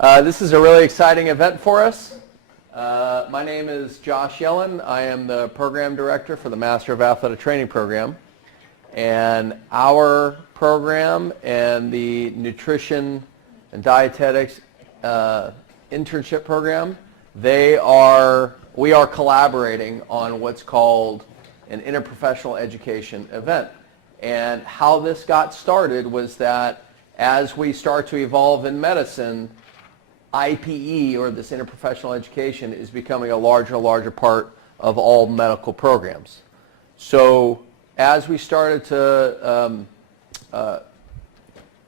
This is a really exciting event for us. My name is Josh Yellen. I am the program director for the Master of Athletic Training program. And our program and the Nutrition and Dietetics Internship program, we are collaborating on what's called an interprofessional education event. And how this got started was that as we start to evolve in medicine, IPE, or this interprofessional education, is becoming a larger and larger part of all medical programs. So as we started to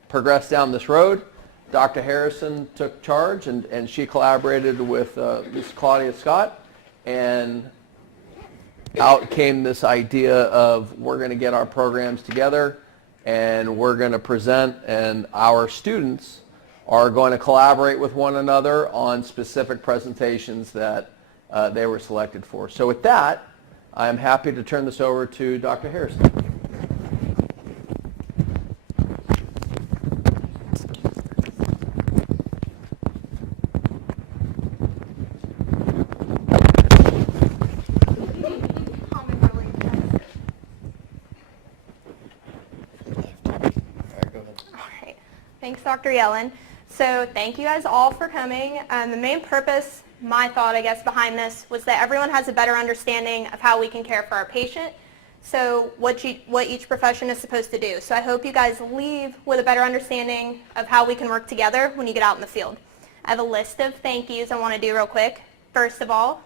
progress down this road, Dr. Harrison took charge, and she collaborated with Ms. Claudia Scott, and out came this idea of we're going to get our programs together and we're going to present, and our students are going to collaborate with one another on specific presentations that they were selected for. So with that, I'm happy to turn this over to Dr. Harrison. Thanks, Dr. Yellen. So thank you guys all for coming. The main purpose, my thought, I guess, behind this was that everyone has a better understanding of how we can care for our patient, so what each profession is supposed to do. So I hope you guys leave with a better understanding of how we can work together when you get out in the field. I have a list of thank yous I want to do real quick. First of all,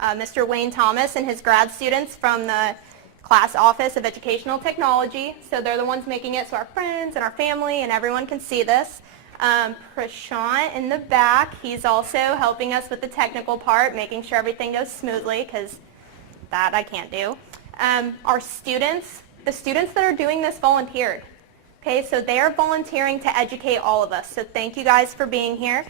Mr. Wayne Thomas and his grad students from the class office of educational technology. So they're the ones making it so our friends and our family and everyone can see this. Prashant in the back, he's also helping us with the technical part, making sure everything goes smoothly, because that I can't do. Our students, the students that are doing this volunteered. Okay, so they are volunteering to educate all of us. So thank you guys for being here.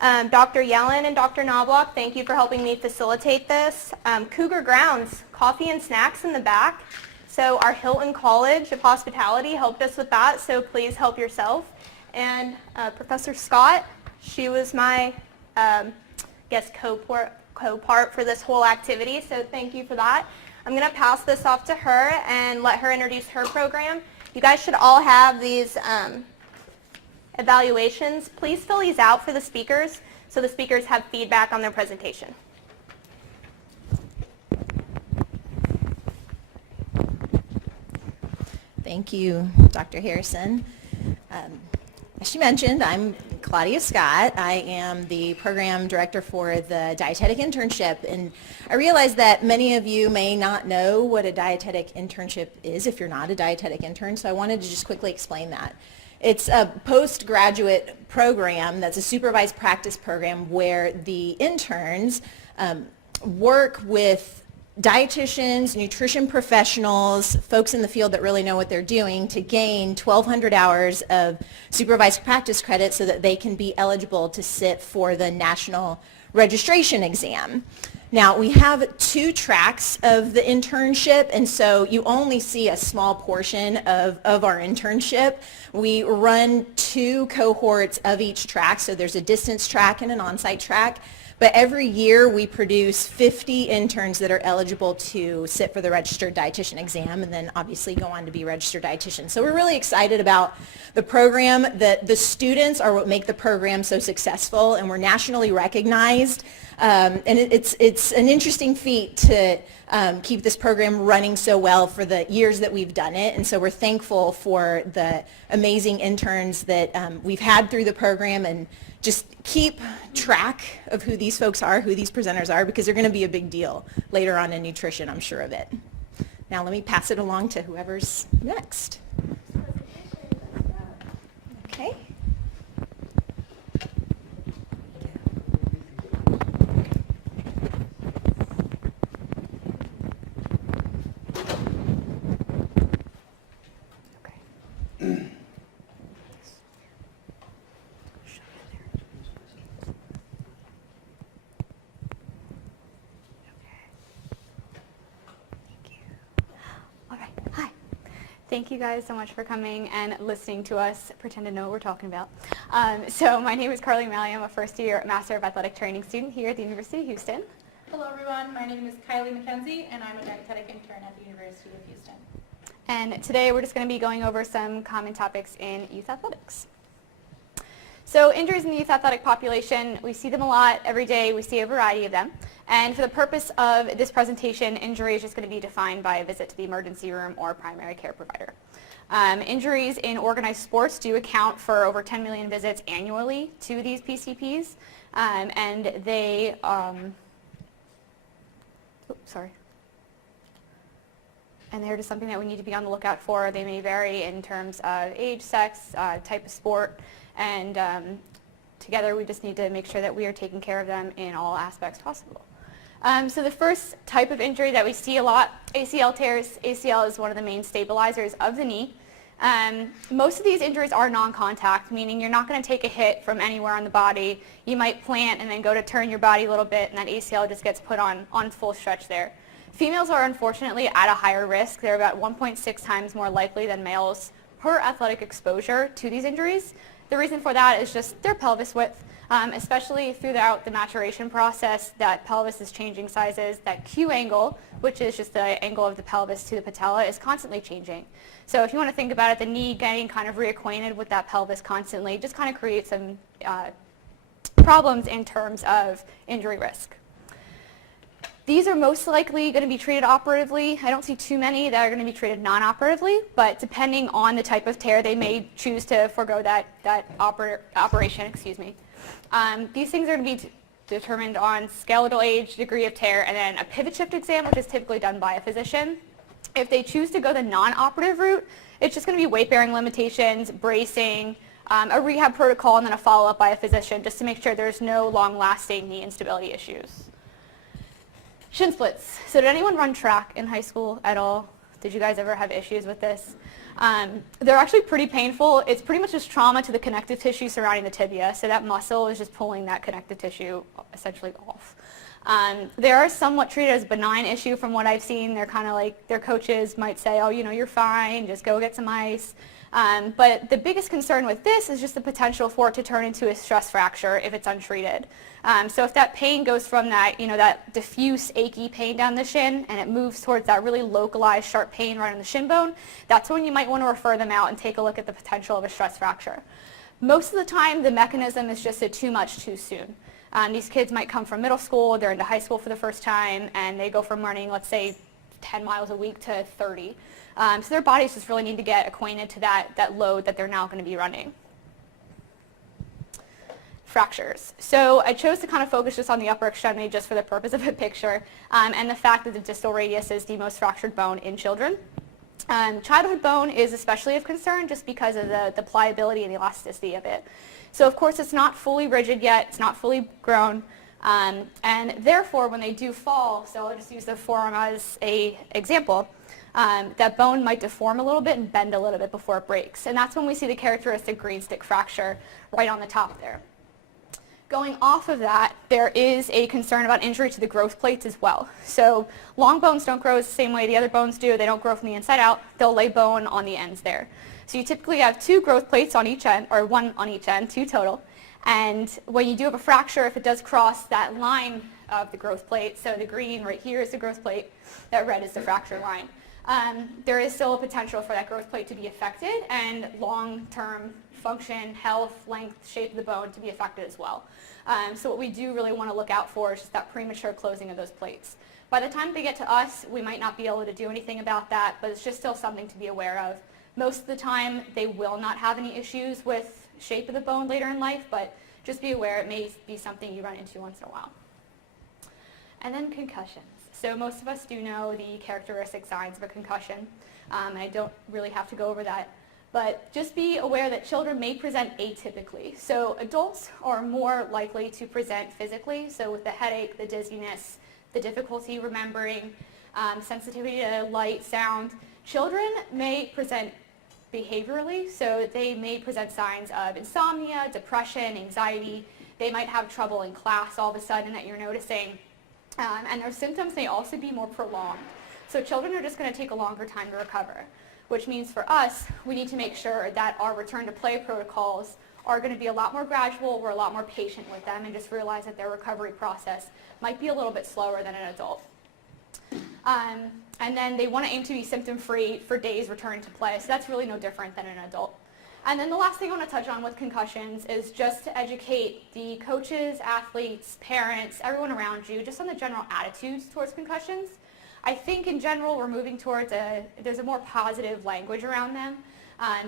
Dr. Yellen and Dr. Knobloch, thank you for helping me facilitate this. Cougar Grounds, coffee and snacks in the back. So our Hilton College of Hospitality helped us with that, so please help yourself. And Professor Scott, she was my, co-part for this whole activity, so thank you for that. I'm going to pass this off to her and let her introduce her program. You guys should all have these evaluations. Please fill these out for the speakers so the speakers have feedback on their presentation. Thank you, Dr. Harrison. As she mentioned, I'm Claudia Scott. I am the program director for the Dietetic Internship, and I realize that many of you may not know what a dietetic internship is if you're not a dietetic intern, so I wanted to just quickly explain that. It's a postgraduate program that's a supervised practice program where the interns work with dietitians, nutrition professionals, folks in the field that really know what they're doing to gain 1,200 hours of supervised practice credit so that they can be eligible to sit for the national registration exam. Now, we have 2 tracks of the internship, and so you only see a small portion of our internship. We run 2 cohorts of each track, so there's a distance track and an on-site track. But every year we produce 50 interns that are eligible to sit for the registered dietitian exam and then obviously go on to be registered dietitians. So we're really excited about the program. The students are what make the program so successful, and we're nationally recognized. And it's an interesting feat to keep this program running so well for the years that we've done it. And so we're thankful for the amazing interns that we've had through the program, and just keep track of who these folks are, who these presenters are, because they're going to be a big deal later on in nutrition, I'm sure of it. Now let me pass it along to whoever's next. Okay. Thank you guys so much for coming and listening to us pretend to know what we're talking about. So my name is Carly Malley. I'm a first-year Master of Athletic Training student here at the University of Houston. Hello everyone, my name is Kylie McKenzie and I'm a dietetic intern at the University of Houston. And today we're just going to be going over some common topics in youth athletics. So injuries in the youth athletic population, we see them a lot every day. We see a variety of them. And for the purpose of this presentation, injury is just going to be defined by a visit to the emergency room or primary care provider. Injuries in organized sports do account for over 10 million visits annually to these PCPs. And they, and they're just something that we need to be on the lookout for. They may vary in terms of age, sex, type of sport, and together we just need to make sure that we are taking care of them in all aspects possible. So the first type of injury that we see a lot, ACL tears. ACL is one of the main stabilizers of the knee. Most of these injuries are non-contact, meaning you're not going to take a hit from anywhere on the body. You might plant and then go to turn your body a little bit, and that ACL just gets put on full stretch there. Females are unfortunately at a higher risk. They're about 1.6 times more likely than males per athletic exposure to these injuries. The reason for that is just their pelvis width, especially throughout the maturation process. That pelvis is changing sizes. That Q angle, which is just the angle of the pelvis to the patella, is constantly changing. So if you want to think about it, the knee getting kind of reacquainted with that pelvis constantly just kind of creates some problems in terms of injury risk. These are most likely going to be treated operatively. I don't see too many that are going to be treated non-operatively, but depending on the type of tear, they may choose to forego that operation. These things are going to be determined on skeletal age, degree of tear, and then a pivot shift exam, which is typically done by a physician. If they choose to go the non-operative route, it's just going to be weight-bearing limitations, bracing, a rehab protocol, and then a follow-up by a physician just to make sure there's no long-lasting knee instability issues. Shin splits. So did anyone run track in high school at all? Did you guys ever have issues with this? They're actually pretty painful. It's pretty much just trauma to the connective tissue surrounding the tibia. So that muscle is just pulling that connective tissue essentially off. They are somewhat treated as a benign issue from what I've seen. They're kind of like, their coaches might say, oh, you're fine, just go get some ice. But the biggest concern with this is just the potential for it to turn into a stress fracture if it's untreated. So if that pain goes from that, that diffuse achy pain down the shin and it moves towards that really localized sharp pain right on the shin bone, that's when you might want to refer them out and take a look at the potential of a stress fracture. Most of the time, the mechanism is just a too much too soon. These kids might come from middle school, they're into high school for the first time, and they go from running, let's say, 10 miles a week to 30. So their bodies just really need to get acquainted to that load that they're now going to be running. Fractures. So I chose to kind of focus just on the upper extremity just for the purpose of a picture, and the fact that the distal radius is the most fractured bone in children. Childhood bone is especially of concern just because of the pliability and the elasticity of it. So of course it's not fully rigid yet, it's not fully grown, and therefore when they do fall, so I'll just use the forearm as an example, that bone might deform a little bit and bend a little bit before it breaks. And that's when we see the characteristic green stick fracture right on the top there. Going off of that, there is a concern about injury to the growth plates as well. So long bones don't grow the same way the other bones do. They don't grow from the inside out. They'll lay bone on the ends there. So you typically have 2 growth plates on each end, or 1 on each end, 2 total. And when you do have a fracture, if it does cross that line of the growth plate, so the green right here is the growth plate, that red is the fracture line. There is still a potential for that growth plate to be affected and long-term function, health, length, shape of the bone to be affected as well. So what we do really want to look out for is just that premature closing of those plates. By the time they get to us, we might not be able to do anything about that, but it's just still something to be aware of. Most of the time, they will not have any issues with shape of the bone later in life, but just be aware it may be something you run into once in a while. And then concussions. So most of us do know the characteristic signs of a concussion. I don't really have to go over that. But just be aware that children may present atypically. So adults are more likely to present physically, so with the headache, the dizziness, the difficulty remembering, sensitivity to light, sound. Children may present behaviorally, so they may present signs of insomnia, depression, anxiety. They might have trouble in class all of a sudden that you're noticing. And their symptoms may also be more prolonged. So children are just going to take a longer time to recover. which means for us, we need to make sure that our return to play protocols are going to be a lot more gradual, we're a lot more patient with them, and just realize that their recovery process might be a little bit slower than an adult. And then they want to aim to be symptom-free for days returning to play, so that's really no different than an adult. And then the last thing I want to touch on with concussions is just to educate the coaches, athletes, parents, everyone around you, just on the general attitudes towards concussions. I think in general we're moving towards there's a more positive language around them,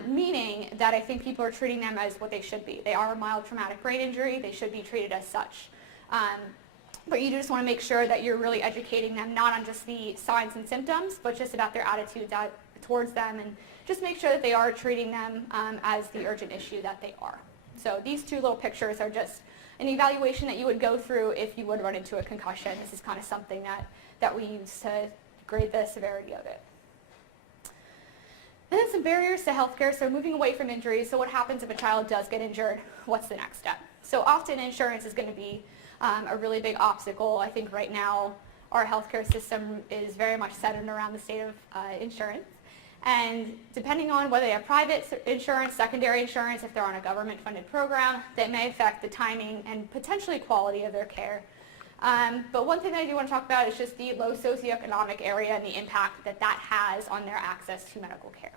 meaning that I think people are treating them as what they should be. They are a mild traumatic brain injury, they should be treated as such. But you just want to make sure that you're really educating them not on just the signs and symptoms, but just about their attitudes towards them, and just make sure that they are treating them as the urgent issue that they are. So these two little pictures are just an evaluation that you would go through if you would run into a concussion. This is kind of something that we use to grade the severity of it. And then some barriers to healthcare, so moving away from injuries. So what happens if a child does get injured? What's the next step? So often insurance is going to be a really big obstacle. I think right now our healthcare system is very much centered around the state of insurance. And depending on whether they have private insurance, secondary insurance, if they're on a government-funded program, that may affect the timing and potentially quality of their care. But one thing that I do want to talk about is just the low socioeconomic area and the impact that that has on their access to medical care.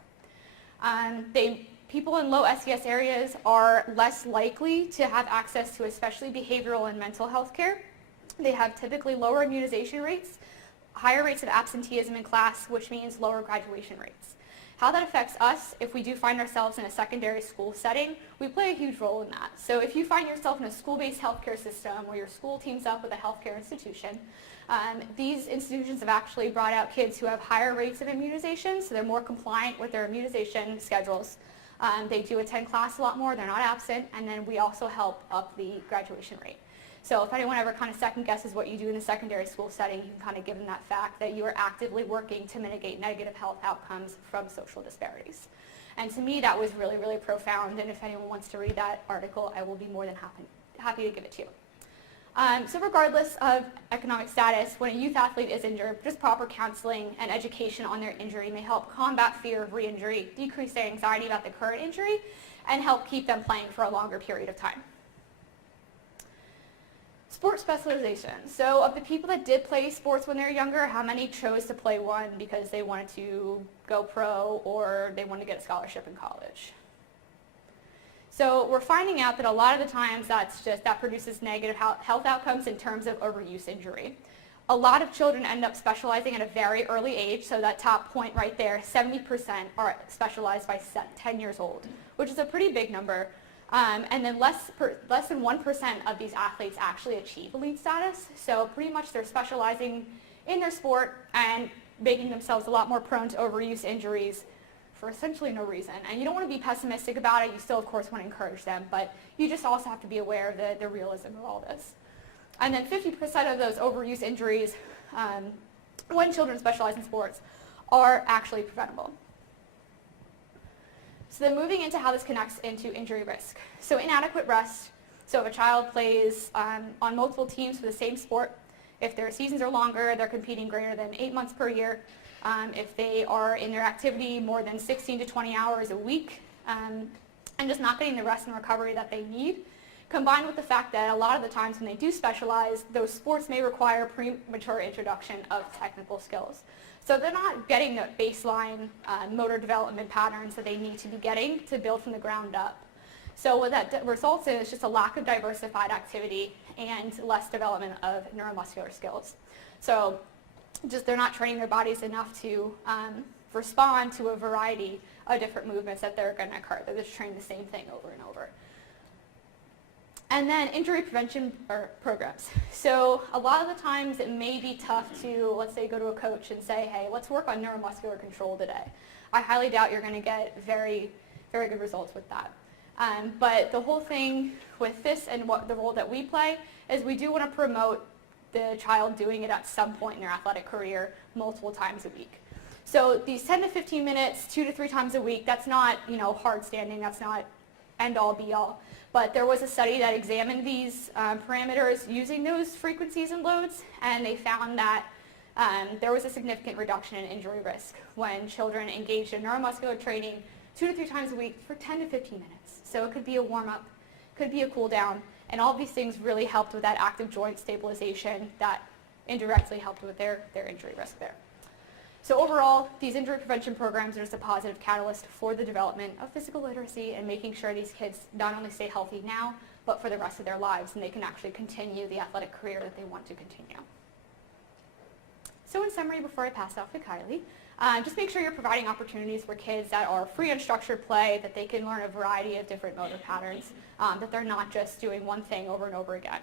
People in low SES areas are less likely to have access to especially behavioral and mental health care. They have typically lower immunization rates, higher rates of absenteeism in class, which means lower graduation rates. How that affects us, if we do find ourselves in a secondary school setting, we play a huge role in that. So if you find yourself in a school-based healthcare system where your school teams up with a healthcare institution, these institutions have actually brought out kids who have higher rates of immunization, so they're more compliant with their immunization schedules. They do attend class a lot more, they're not absent, and then we also help up the graduation rate. So if anyone ever kind of second guesses what you do in the secondary school setting, you can kind of give them that fact that you are actively working to mitigate negative health outcomes from social disparities. And to me, that was really, really profound, and if anyone wants to read that article, I will be more than happy to give it to you. So regardless of economic status, when a youth athlete is injured, just proper counseling and education on their injury may help combat fear of re-injury, decrease their anxiety about the current injury, and help keep them playing for a longer period of time. Sports specialization. So of the people that did play sports when they were younger, how many chose to play one because they wanted to go pro or they wanted to get a scholarship in college? So we're finding out that a lot of the times that produces negative health outcomes in terms of overuse injury. A lot of children end up specializing at a very early age, so that top point right there, 70% are specialized by 10 years old, which is a pretty big number. And then less than 1% of these athletes actually achieve elite status, so pretty much they're specializing in their sport and making themselves a lot more prone to overuse injuries for essentially no reason. And you don't want to be pessimistic about it. You still, of course, want to encourage them, but you just also have to be aware of the realism of all this. And then 50% of those overuse injuries, when children specialize in sports, are actually preventable. So then moving into how this connects into injury risk. So inadequate rest. So if a child plays on multiple teams for the same sport, if their seasons are longer, they're competing greater than 8 months per year. If they are in their activity more than 16 to 20 hours a week, and just not getting the rest and recovery that they need, combined with the fact that a lot of the times when they do specialize, those sports may require premature introduction of technical skills. So they're not getting the baseline motor development patterns that they need to be getting to build from the ground up. So what that results in is just a lack of diversified activity and less development of neuromuscular skills. So just they're not training their bodies enough to respond to a variety of different movements that they're going to occur. They're just training the same thing over and over. And then injury prevention programs. So a lot of the times it may be tough to, let's say, go to a coach and say, hey, let's work on neuromuscular control today. I highly doubt you're going to get very, very good results with that. But the whole thing with this and the role that we play is we do want to promote the child doing it at some point in their athletic career multiple times a week. So these 10 to 15 minutes, 2 to 3 times a week, that's not, hard standing, that's not end all be all. But there was a study that examined these parameters using those frequencies and loads, and they found that there was a significant reduction in injury risk when children engaged in neuromuscular training 2 to 3 times a week for 10 to 15 minutes. So it could be a warm-up, could be a cool down, and all of these things really helped with that active joint stabilization that indirectly helped with their injury risk there. So overall, these injury prevention programs are just a positive catalyst for the development of physical literacy and making sure these kids not only stay healthy now, but for the rest of their lives, and they can actually continue the athletic career that they want to continue. So in summary, before I pass off to Kylie, just make sure you're providing opportunities for kids that are free and structured play, that they can learn a variety of different motor patterns, that they're not just doing one thing over and over again.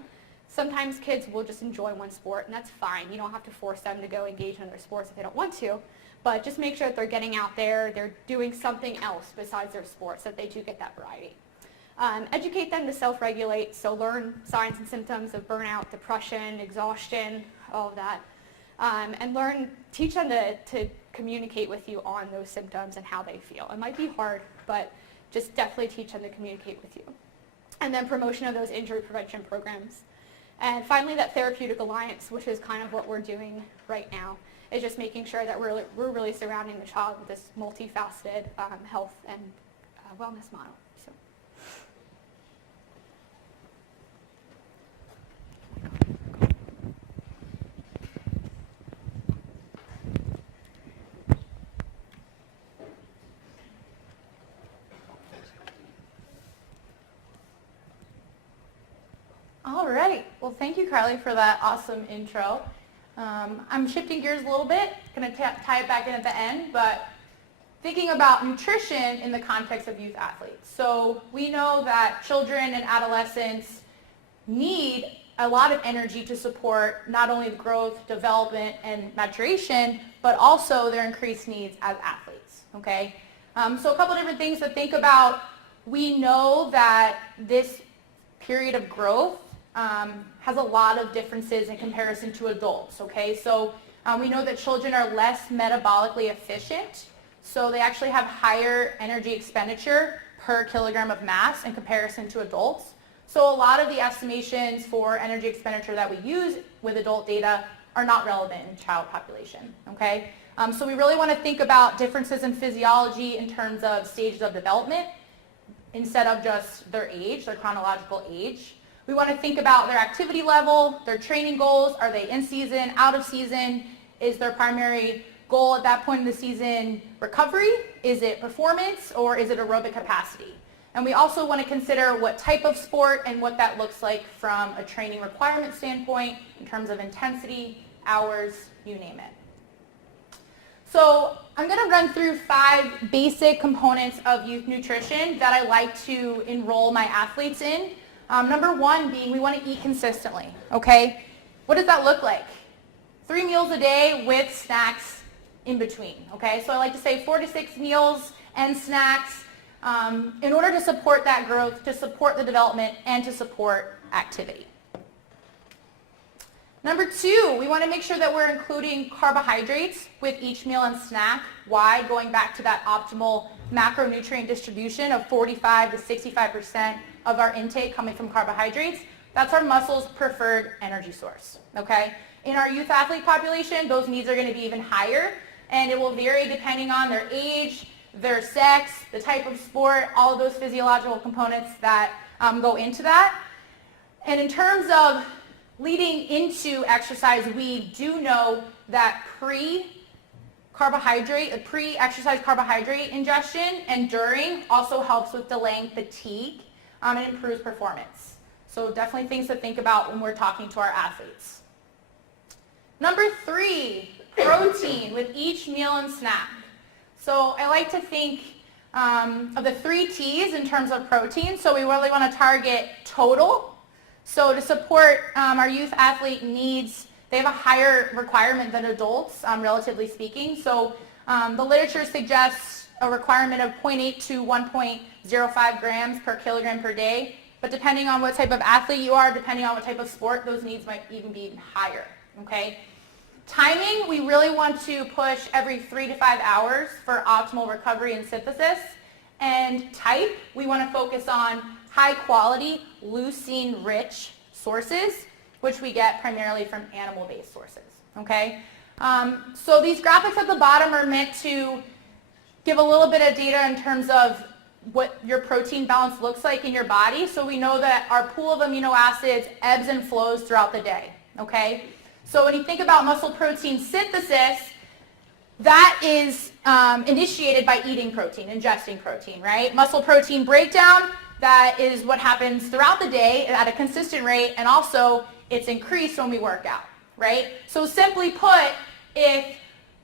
Sometimes kids will just enjoy one sport, and that's fine. You don't have to force them to go engage in other sports if they don't want to, but just make sure that they're getting out there, they're doing something else besides their sports, so that they do get that variety. Educate them to self-regulate, so learn signs and symptoms of burnout, depression, exhaustion, all of that. And teach them to communicate with you on those symptoms and how they feel. It might be hard, but just definitely teach them to communicate with you. And then promotion of those injury prevention programs. And finally, that therapeutic alliance, which is kind of what we're doing right now, is just making sure that we're really surrounding the child with this multifaceted health and wellness model. So. All right. Well, thank you, Carly, for that awesome intro. I'm shifting gears a little bit, going to tie it back in at the end, but thinking about nutrition in the context of youth athletes. So we know that children and adolescents need a lot of energy to support not only growth, development, and maturation, but also their increased needs as athletes, okay? So a couple different things to think about. We know that this period of growth has a lot of differences in comparison to adults, okay? So we know that children are less metabolically efficient, so they actually have higher energy expenditure per kilogram of mass in comparison to adults. So a lot of the estimations for energy expenditure that we use with adult data are not relevant in child population, okay? So we really want to think about differences in physiology in terms of stages of development instead of just their age, their chronological age. We want to think about their activity level, their training goals. Are they in season, out of season? Is their primary goal at that point in the season recovery? Is it performance, or is it aerobic capacity? And we also want to consider what type of sport and what that looks like from a training requirement standpoint in terms of intensity, hours, you name it. So I'm going to run through 5 basic components of youth nutrition that I like to enroll my athletes in. Number 1 being we want to eat consistently, okay? What does that look like? 3 meals a day with snacks in between, okay? So I like to say 4 to 6 meals and snacks in order to support that growth, to support the development, and to support activity. Number 2, we want to make sure that we're including carbohydrates with each meal and snack. Why? Going back to that optimal macronutrient distribution of 45 to 65% of our intake coming from carbohydrates. That's our muscle's preferred energy source, okay? In our youth athlete population, those needs are going to be even higher, and it will vary depending on their age, their sex, the type of sport, all of those physiological components that go into that. And in terms of leading into exercise, we do know that pre-exercise carbohydrate ingestion and during also helps with delaying fatigue and improves performance. So definitely things to think about when we're talking to our athletes. Number 3, protein with each meal and snack. So I like to think of the 3 T's in terms of protein. So we really want to target total. So to support our youth athlete needs, they have a higher requirement than adults, relatively speaking. So the literature suggests a requirement of 0.8 to 1.05 grams per kilogram per day. But depending on what type of athlete you are, depending on what type of sport, those needs might even be higher, okay? Timing, we really want to push every 3 to 5 hours for optimal recovery and synthesis. And type, we want to focus on high quality, leucine-rich sources, which we get primarily from animal-based sources, okay? So these graphics at the bottom are meant to give a little bit of data in terms of what your protein balance looks like in your body. So we know that our pool of amino acids ebbs and flows throughout the day, okay? So when you think about muscle protein synthesis, that is initiated by eating protein, ingesting protein, right? Muscle protein breakdown, that is what happens throughout the day at a consistent rate, and also it's increased when we work out, right? So simply put, if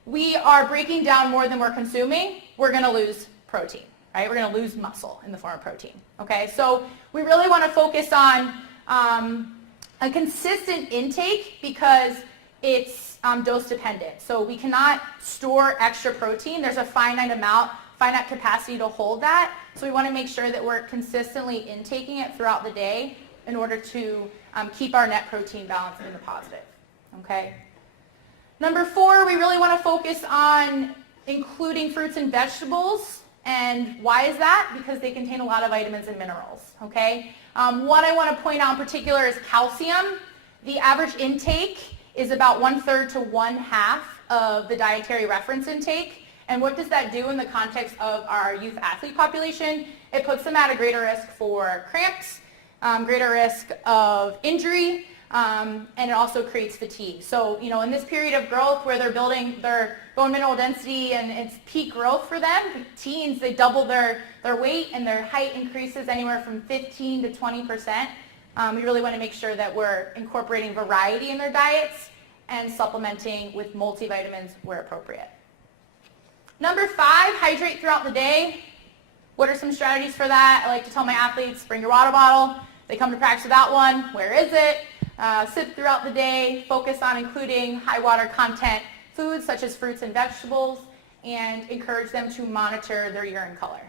we are breaking down more than we're consuming, we're going to lose protein, right? We're going to lose muscle in the form of protein, okay? So we really want to focus on a consistent intake because it's dose dependent. So we cannot store extra protein. There's a finite amount, finite capacity to hold that. So we want to make sure that we're consistently intaking it throughout the day in order to keep our net protein balance in the positive, okay? Number 4, we really want to focus on including fruits and vegetables. And why is that? Because they contain a lot of vitamins and minerals, okay? One I want to point out in particular is calcium. The average intake is about 1/3 to 1/2 of the dietary reference intake. And what does that do in the context of our youth athlete population? It puts them at a greater risk for cramps, greater risk of injury, and it also creates fatigue. So, in this period of growth where they're building their bone mineral density and it's peak growth for them, teens, they double their weight and their height increases anywhere from 15 to 20%. We really want to make sure that we're incorporating variety in their diets and supplementing with multivitamins where appropriate. Number 5, hydrate throughout the day. What are some strategies for that? I like to tell my athletes, bring your water bottle. They come to practice without one. Where is it? Sip throughout the day. Focus on including high water content foods such as fruits and vegetables, and encourage them to monitor their urine color.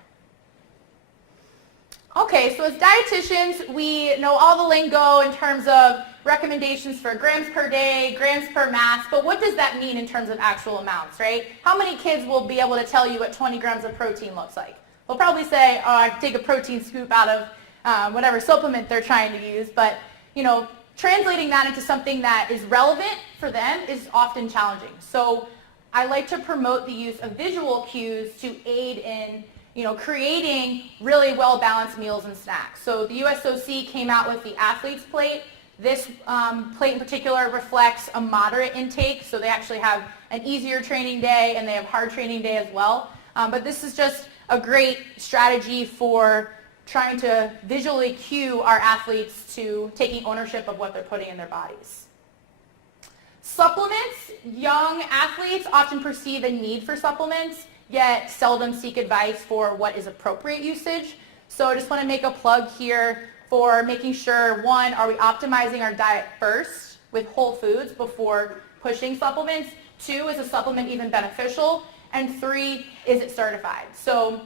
Okay, so as dietitians, we know all the lingo in terms of recommendations for grams per day, grams per mass, but what does that mean in terms of actual amounts, right? How many kids will be able to tell you what 20 grams of protein looks like? They'll probably say, oh, I take a protein scoop out of whatever supplement they're trying to use, but translating that into something that is relevant for them is often challenging. So I like to promote the use of visual cues to aid in creating really well-balanced meals and snacks. So the USOC came out with the athlete's plate. This plate in particular reflects a moderate intake, so they actually have an easier training day and they have hard training day as well. But this is just a great strategy for trying to visually cue our athletes to taking ownership of what they're putting in their bodies. Supplements. Young athletes often perceive a need for supplements, yet seldom seek advice for what is appropriate usage. So I just want to make a plug here for making sure, 1, are we optimizing our diet first with whole foods before pushing supplements? 2, is a supplement even beneficial? And 3, is it certified? So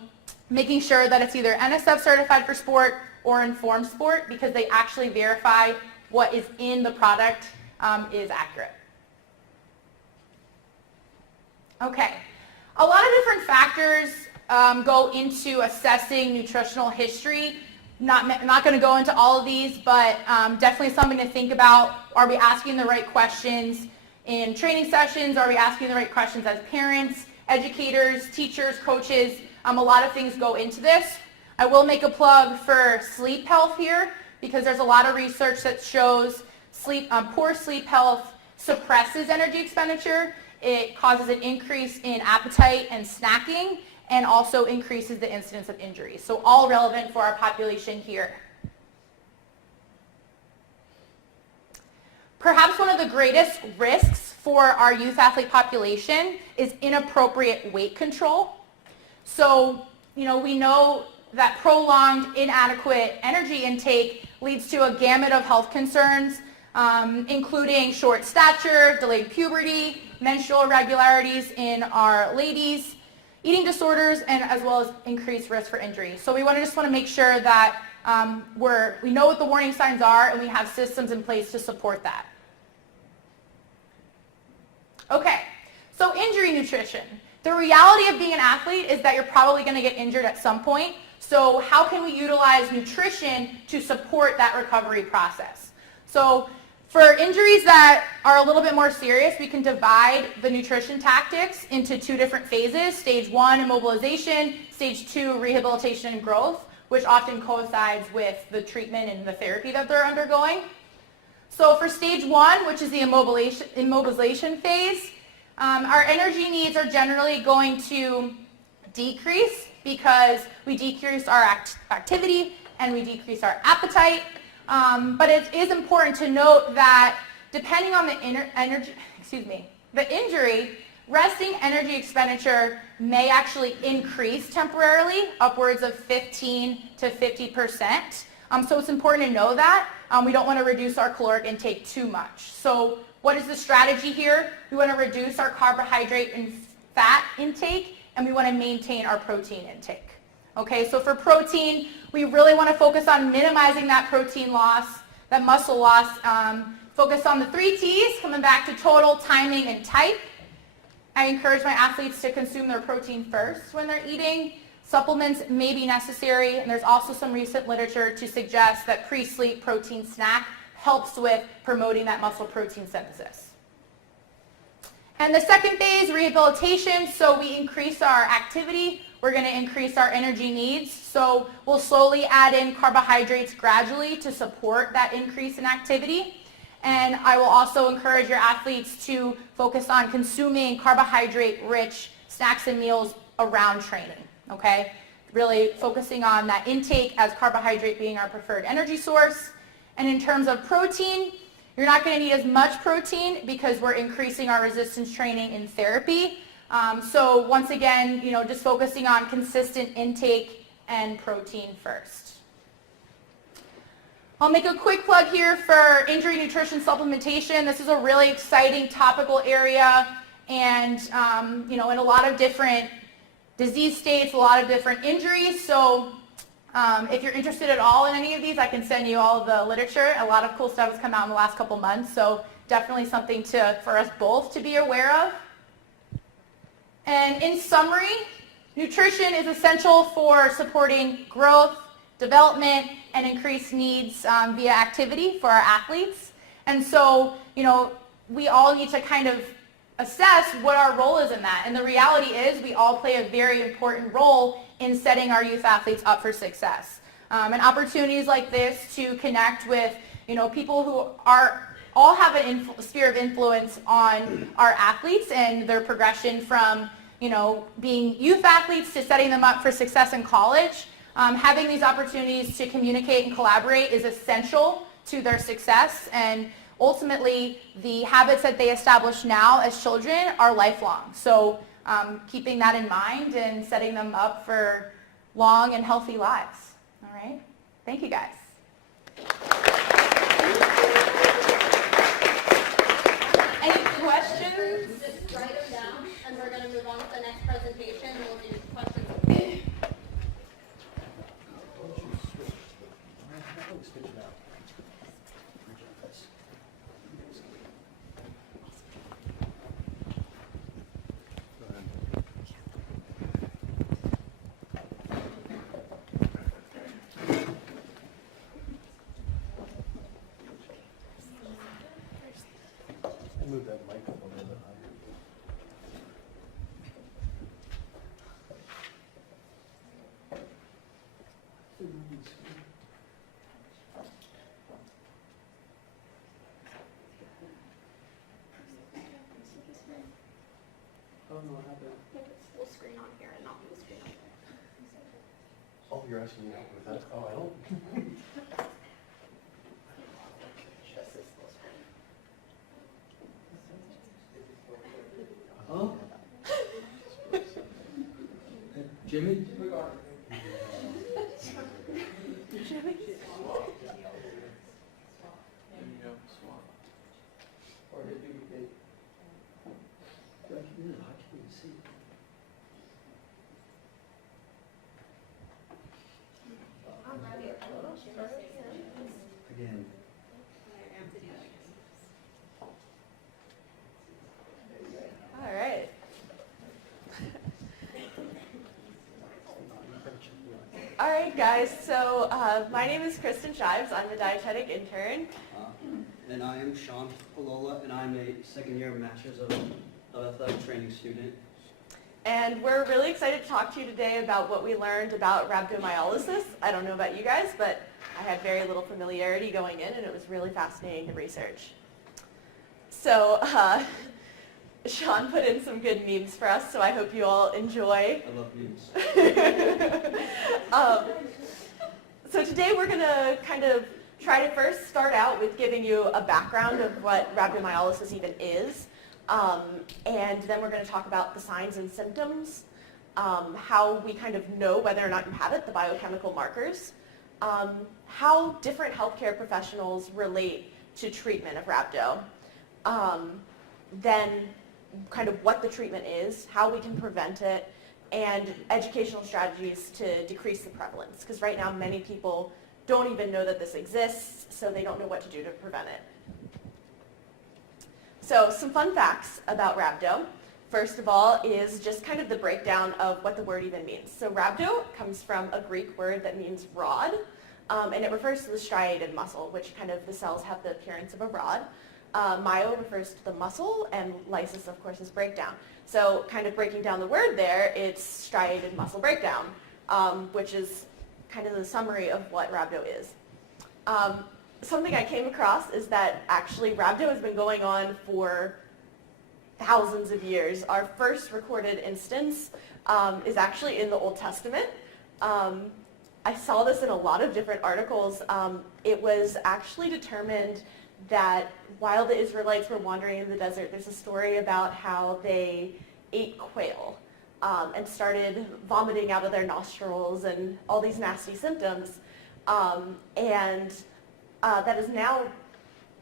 making sure that it's either NSF certified for sport or Informed Sport, because they actually verify what is in the product is accurate. Okay. A lot of different factors go into assessing nutritional history. I'm not going to go into all of these, but definitely something to think about. Are we asking the right questions in training sessions? Are we asking the right questions as parents, educators, teachers, coaches? A lot of things go into this. I will make a plug for sleep health here, because there's a lot of research that shows poor sleep health suppresses energy expenditure. It causes an increase in appetite and snacking, and also increases the incidence of injuries. So all relevant for our population here. Perhaps one of the greatest risks for our youth athlete population is inappropriate weight control. So, we know that prolonged inadequate energy intake leads to a gamut of health concerns, including short stature, delayed puberty, menstrual irregularities in our ladies, eating disorders, and as well as increased risk for injury. So we just want to make sure that we know what the warning signs are and we have systems in place to support that. Okay, so injury nutrition. The reality of being an athlete is that you're probably going to get injured at some point. So how can we utilize nutrition to support that recovery process? So For injuries that are a little bit more serious, we can divide the nutrition tactics into 2 different phases, stage 1, immobilization, stage 2, rehabilitation and growth, which often coincides with the treatment and the therapy that they're undergoing. So for stage 1, which is the immobilization phase, our energy needs are generally going to decrease because we decrease our activity and we decrease our appetite. But it is important to note that depending on the injury, resting energy expenditure may actually increase temporarily, upwards of 15 to 50%. So it's important to know that. We don't want to reduce our caloric intake too much. So what is the strategy here? We want to reduce our carbohydrate and fat intake, and we want to maintain our protein intake. Okay, so for protein, we really want to focus on minimizing that protein loss, that muscle loss. Focus on the 3 T's, coming back to total, timing, and type. I encourage my athletes to consume their protein first when they're eating. Supplements may be necessary, and there's also some recent literature to suggest that pre-sleep protein snack helps with promoting that muscle protein synthesis. And the second phase, rehabilitation, so we increase our activity. We're going to increase our energy needs. So we'll slowly add in carbohydrates gradually to support that increase in activity. And I will also encourage your athletes to focus on consuming carbohydrate-rich snacks and meals around training, okay? Really focusing on that intake as carbohydrate being our preferred energy source. And in terms of protein, you're not going to need as much protein because we're increasing our resistance training in therapy. So once again, just focusing on consistent intake and protein first. I'll make a quick plug here for injury nutrition supplementation. This is a really exciting topical area, and in a lot of different disease states, a lot of different injuries. So if you're interested at all in any of these, I can send you all of the literature. A lot of cool stuff has come out in the last couple months, so definitely something for us both to be aware of. And in summary, nutrition is essential for supporting growth, development, and increased needs via activity for our athletes. And so, we all need to kind of assess what our role is in that. And the reality is we all play a very important role in setting our youth athletes up for success. And opportunities like this to connect with, people who all have a sphere of influence on our athletes and their progression from, being youth athletes to setting them up for success in college. Having these opportunities to communicate and collaborate is essential to their success, and ultimately the habits that they establish now as children are lifelong. So keeping that in mind and setting them up for long and healthy lives. All right? Thank you guys. Any questions? Just write them down, and we're going to move on to the next presentation. We'll do questions. Move that microphone a little bit higher. I don't know what happened. Full screen on here and not full screen on here. Oh, you're asking me with that? Oh, I don't. This is full screen. Huh? Jimmy? Or did you get? I can't see. Again. All right. All right, guys. So my name is Kristen Shives. I'm the dietetic intern. And I am Sean Palola, and I'm a second-year Master's of Athletic Training student. And we're really excited to talk to you today about what we learned about rhabdomyolysis. I don't know about you guys, but I had very little familiarity going in, and it was really fascinating to research. So Sean put in some good memes for us, so I hope you all enjoy. I love memes. So today we're going to kind of try to first start out with giving you a background of what rhabdomyolysis even is. And then we're going to talk about the signs and symptoms, how we kind of know whether or not you have it, the biochemical markers, how different healthcare professionals relate to treatment of rhabdo, then kind of what the treatment is, how we can prevent it, and educational strategies to decrease the prevalence. Because right now many people don't even know that this exists, so they don't know what to do to prevent it. So some fun facts about rhabdo. First of all is just kind of the breakdown of what the word even means. So rhabdo comes from a Greek word that means rod, and it refers to the striated muscle, which kind of the cells have the appearance of a rod. Myo refers to the muscle, and lysis, of course, is breakdown. So kind of breaking down the word there, it's striated muscle breakdown, which is kind of the summary of what rhabdo is. Something I came across is that actually rhabdo has been going on for thousands of years. Our first recorded instance is actually in the Old Testament. I saw this in a lot of different articles. It was actually determined that while the Israelites were wandering in the desert, there's a story about how they ate quail and started vomiting out of their nostrils and all these nasty symptoms. That is now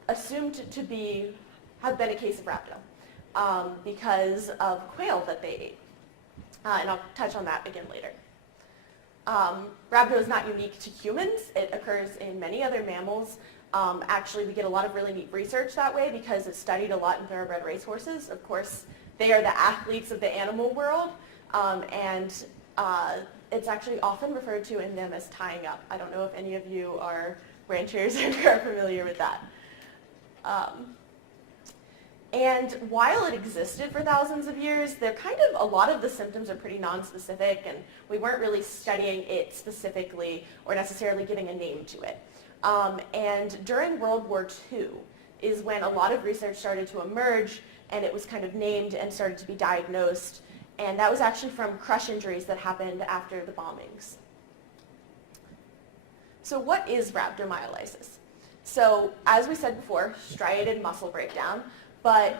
assumed to have been a case of rhabdo because of quail that they ate. And I'll touch on that again later. Rhabdo is not unique to humans. It occurs in many other mammals. Actually, we get a lot of really neat research that way because it's studied a lot in thoroughbred racehorses. Of course, they are the athletes of the animal world, and it's actually often referred to in them as tying up. I don't know if any of you are ranchers and are familiar with that. And while it existed for thousands of years, a lot of the symptoms are pretty nonspecific, and we weren't really studying it specifically or necessarily giving a name to it. And during World War II is when a lot of research started to emerge, and it was kind of named and started to be diagnosed. And that was actually from crush injuries that happened after the bombings. So what is rhabdomyolysis? So as we said before, striated muscle breakdown. But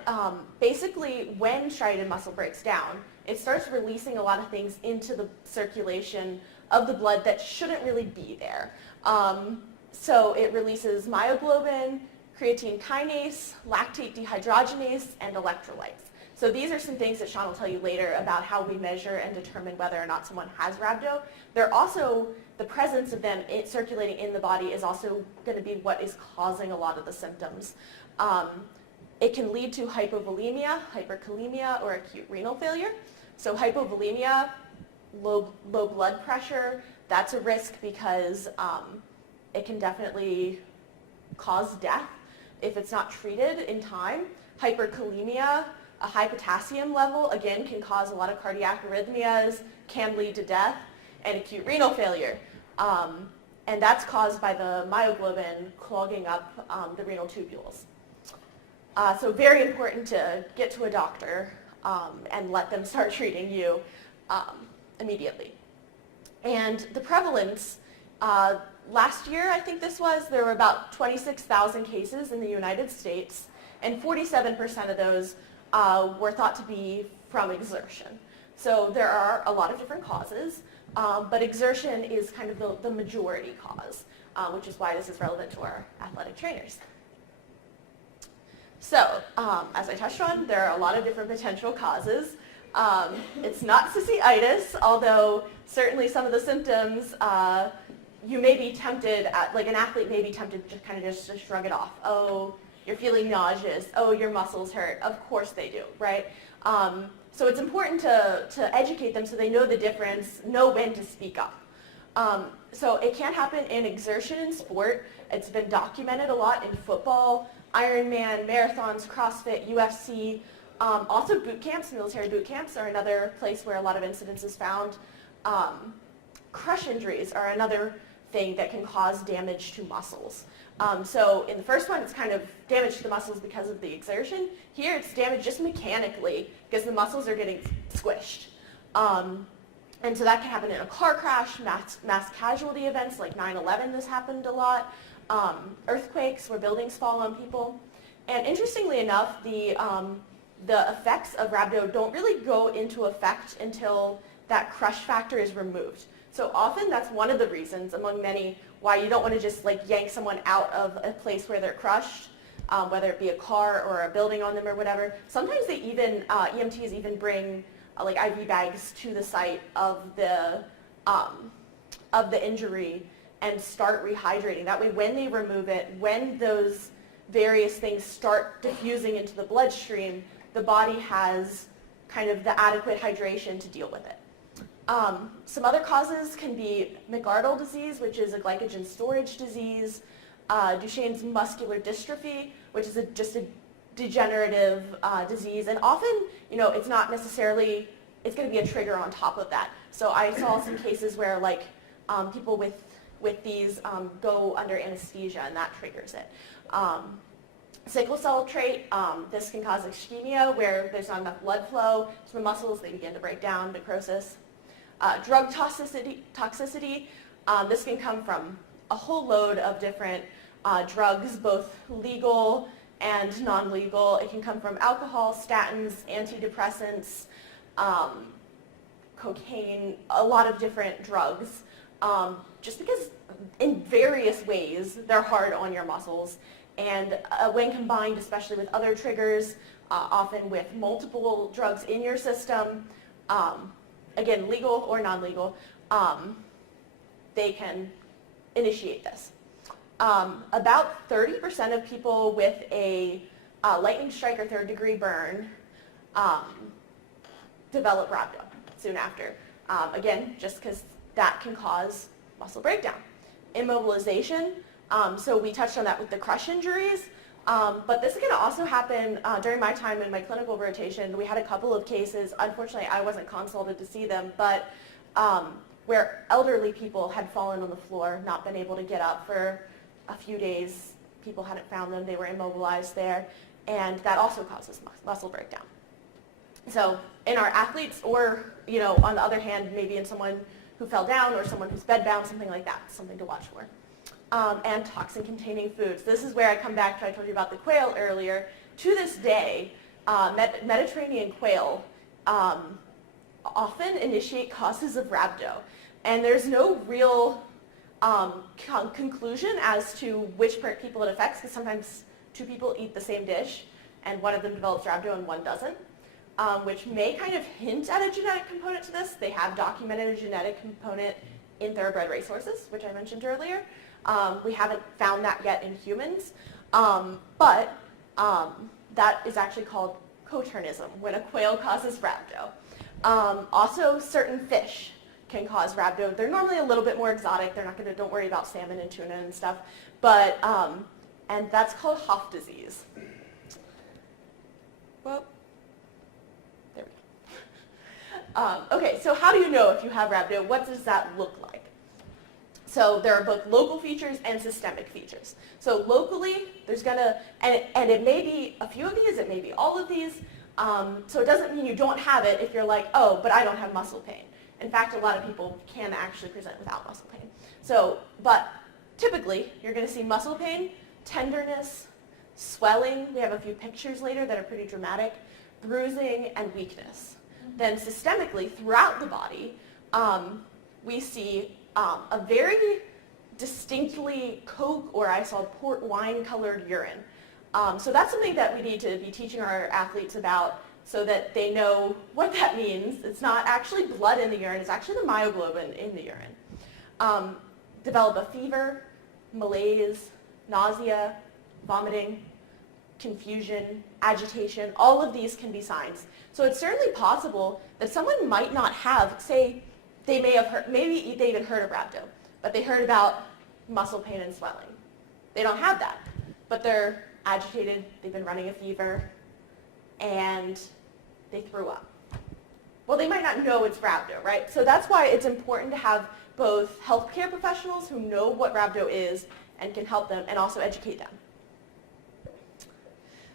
basically when striated muscle breaks down, it starts releasing a lot of things into the circulation of the blood that shouldn't really be there. So it releases myoglobin, creatine kinase, lactate dehydrogenase, and electrolytes. So these are some things that Sean will tell you later about how we measure and determine whether or not someone has rhabdo. The presence of them circulating in the body is also going to be what is causing a lot of the symptoms. It can lead to hypovolemia, hyperkalemia, or acute renal failure. So hypovolemia, low blood pressure, that's a risk because it can definitely cause death if it's not treated in time. Hyperkalemia, a high potassium level, again, can cause a lot of cardiac arrhythmias, can lead to death, and acute renal failure. And that's caused by the myoglobin clogging up the renal tubules. So very important to get to a doctor and let them start treating you immediately. And the prevalence, last year, I think there were about 26,000 cases in the United States, and 47% of those were thought to be from exertion. So there are a lot of different causes, but exertion is kind of the majority cause, which is why this is relevant to our athletic trainers. So, as I touched on, there are a lot of different potential causes. It's not cystitis, although certainly some of the symptoms you may be tempted, an athlete may be tempted to kind of just shrug it off. Oh, you're feeling nauseous. Oh, your muscles hurt. Of course they do, right? So it's important to educate them so they know the difference, know when to speak up. So it can happen in exertion in sport. It's been documented a lot in football. Ironman, marathons, CrossFit, UFC. Also boot camps, military boot camps are another place where a lot of incidence is found. Crush injuries are another thing that can cause damage to muscles. So in the first one, it's kind of damage to the muscles because of the exertion. Here, it's damage just mechanically because the muscles are getting squished. And so that can happen in a car crash, mass casualty events like 9/11, this happened a lot, earthquakes where buildings fall on people. And interestingly enough, the effects of rhabdo don't really go into effect until that crush factor is removed. So often that's one of the reasons, among many, why you don't want to just like yank someone out of a place where they're crushed, whether it be a car or a building on them or whatever. Sometimes they even, EMTs even bring like IV bags to the site of the injury and start rehydrating. That way when they remove it, when those various things start diffusing into the bloodstream, the body has kind of the adequate hydration to deal with it. Some other causes can be McArdle disease, which is a glycogen storage disease, Duchenne's muscular dystrophy, which is just a degenerative disease, and often, it's not necessarily, it's going to be a trigger on top of that. So I saw some cases where like people with these go under anesthesia and that triggers it. Sickle cell trait, this can cause ischemia where there's not enough blood flow to the muscles, they begin to break down, necrosis. Drug toxicity, this can come from a whole load of different drugs, both legal and non-legal. It can come from alcohol, statins, antidepressants, cocaine, a lot of different drugs, just because in various ways they're hard on your muscles. And when combined, especially with other triggers, often with multiple drugs in your system, again, legal or non-legal, they can initiate this. About 30% of people with a lightning strike or third-degree burn develop rhabdo soon after. Again, just because that can cause muscle breakdown. Immobilization, so we touched on that with the crush injuries, but this is going to also happen during my time in my clinical rotation. We had a couple of cases, unfortunately I wasn't consulted to see them, but where elderly people had fallen on the floor, not been able to get up for a few days. People hadn't found them, they were immobilized there, and that also causes muscle breakdown. So in our athletes, or on the other hand, maybe in someone who fell down or someone who's bedbound, something like that, something to watch for. And toxin-containing foods. This is where I come back to, I told you about the quail earlier. To this day, Mediterranean quail often initiate causes of rhabdo. And there's no real conclusion as to which people it affects, because sometimes two people eat the same dish and one of them develops rhabdo and one doesn't, which may kind of hint at a genetic component to this. They have documented a genetic component in thoroughbred racehorses, which I mentioned earlier. We haven't found that yet in humans, but that is actually called coturnism, when a quail causes rhabdo. Also, certain fish can cause rhabdo. They're normally a little bit more exotic. They're not going to, don't worry about salmon and tuna and stuff, but, and that's called Hoff disease. Well, there we go. Okay, so how do you know if you have rhabdo? What does that look like? So there are both local features and systemic features. So locally, there's gonna, and it may be a few of these, it may be all of these. So it doesn't mean you don't have it if you're like, oh, but I don't have muscle pain. In fact, a lot of people can actually present without muscle pain. So, but typically, you're gonna see muscle pain, tenderness, swelling. We have a few pictures later that are pretty dramatic, bruising, and weakness. Then systemically, throughout the body, we see a very distinctly Coke, or I saw port wine colored urine. So that's something that we need to be teaching our athletes about so that they know what that means. It's not actually blood in the urine, it's actually the myoglobin in the urine. Develop a fever, malaise, nausea, vomiting, confusion, agitation, all of these can be signs. So it's certainly possible that someone might not have, say, they may have heard, maybe they even heard of rhabdo, but they heard about muscle pain and swelling. They don't have that, but they're agitated, they've been running a fever, and they threw up. Well, they might not know it's rhabdo, right? So that's why it's important to have both healthcare professionals who know what rhabdo is and can help them, and also educate them.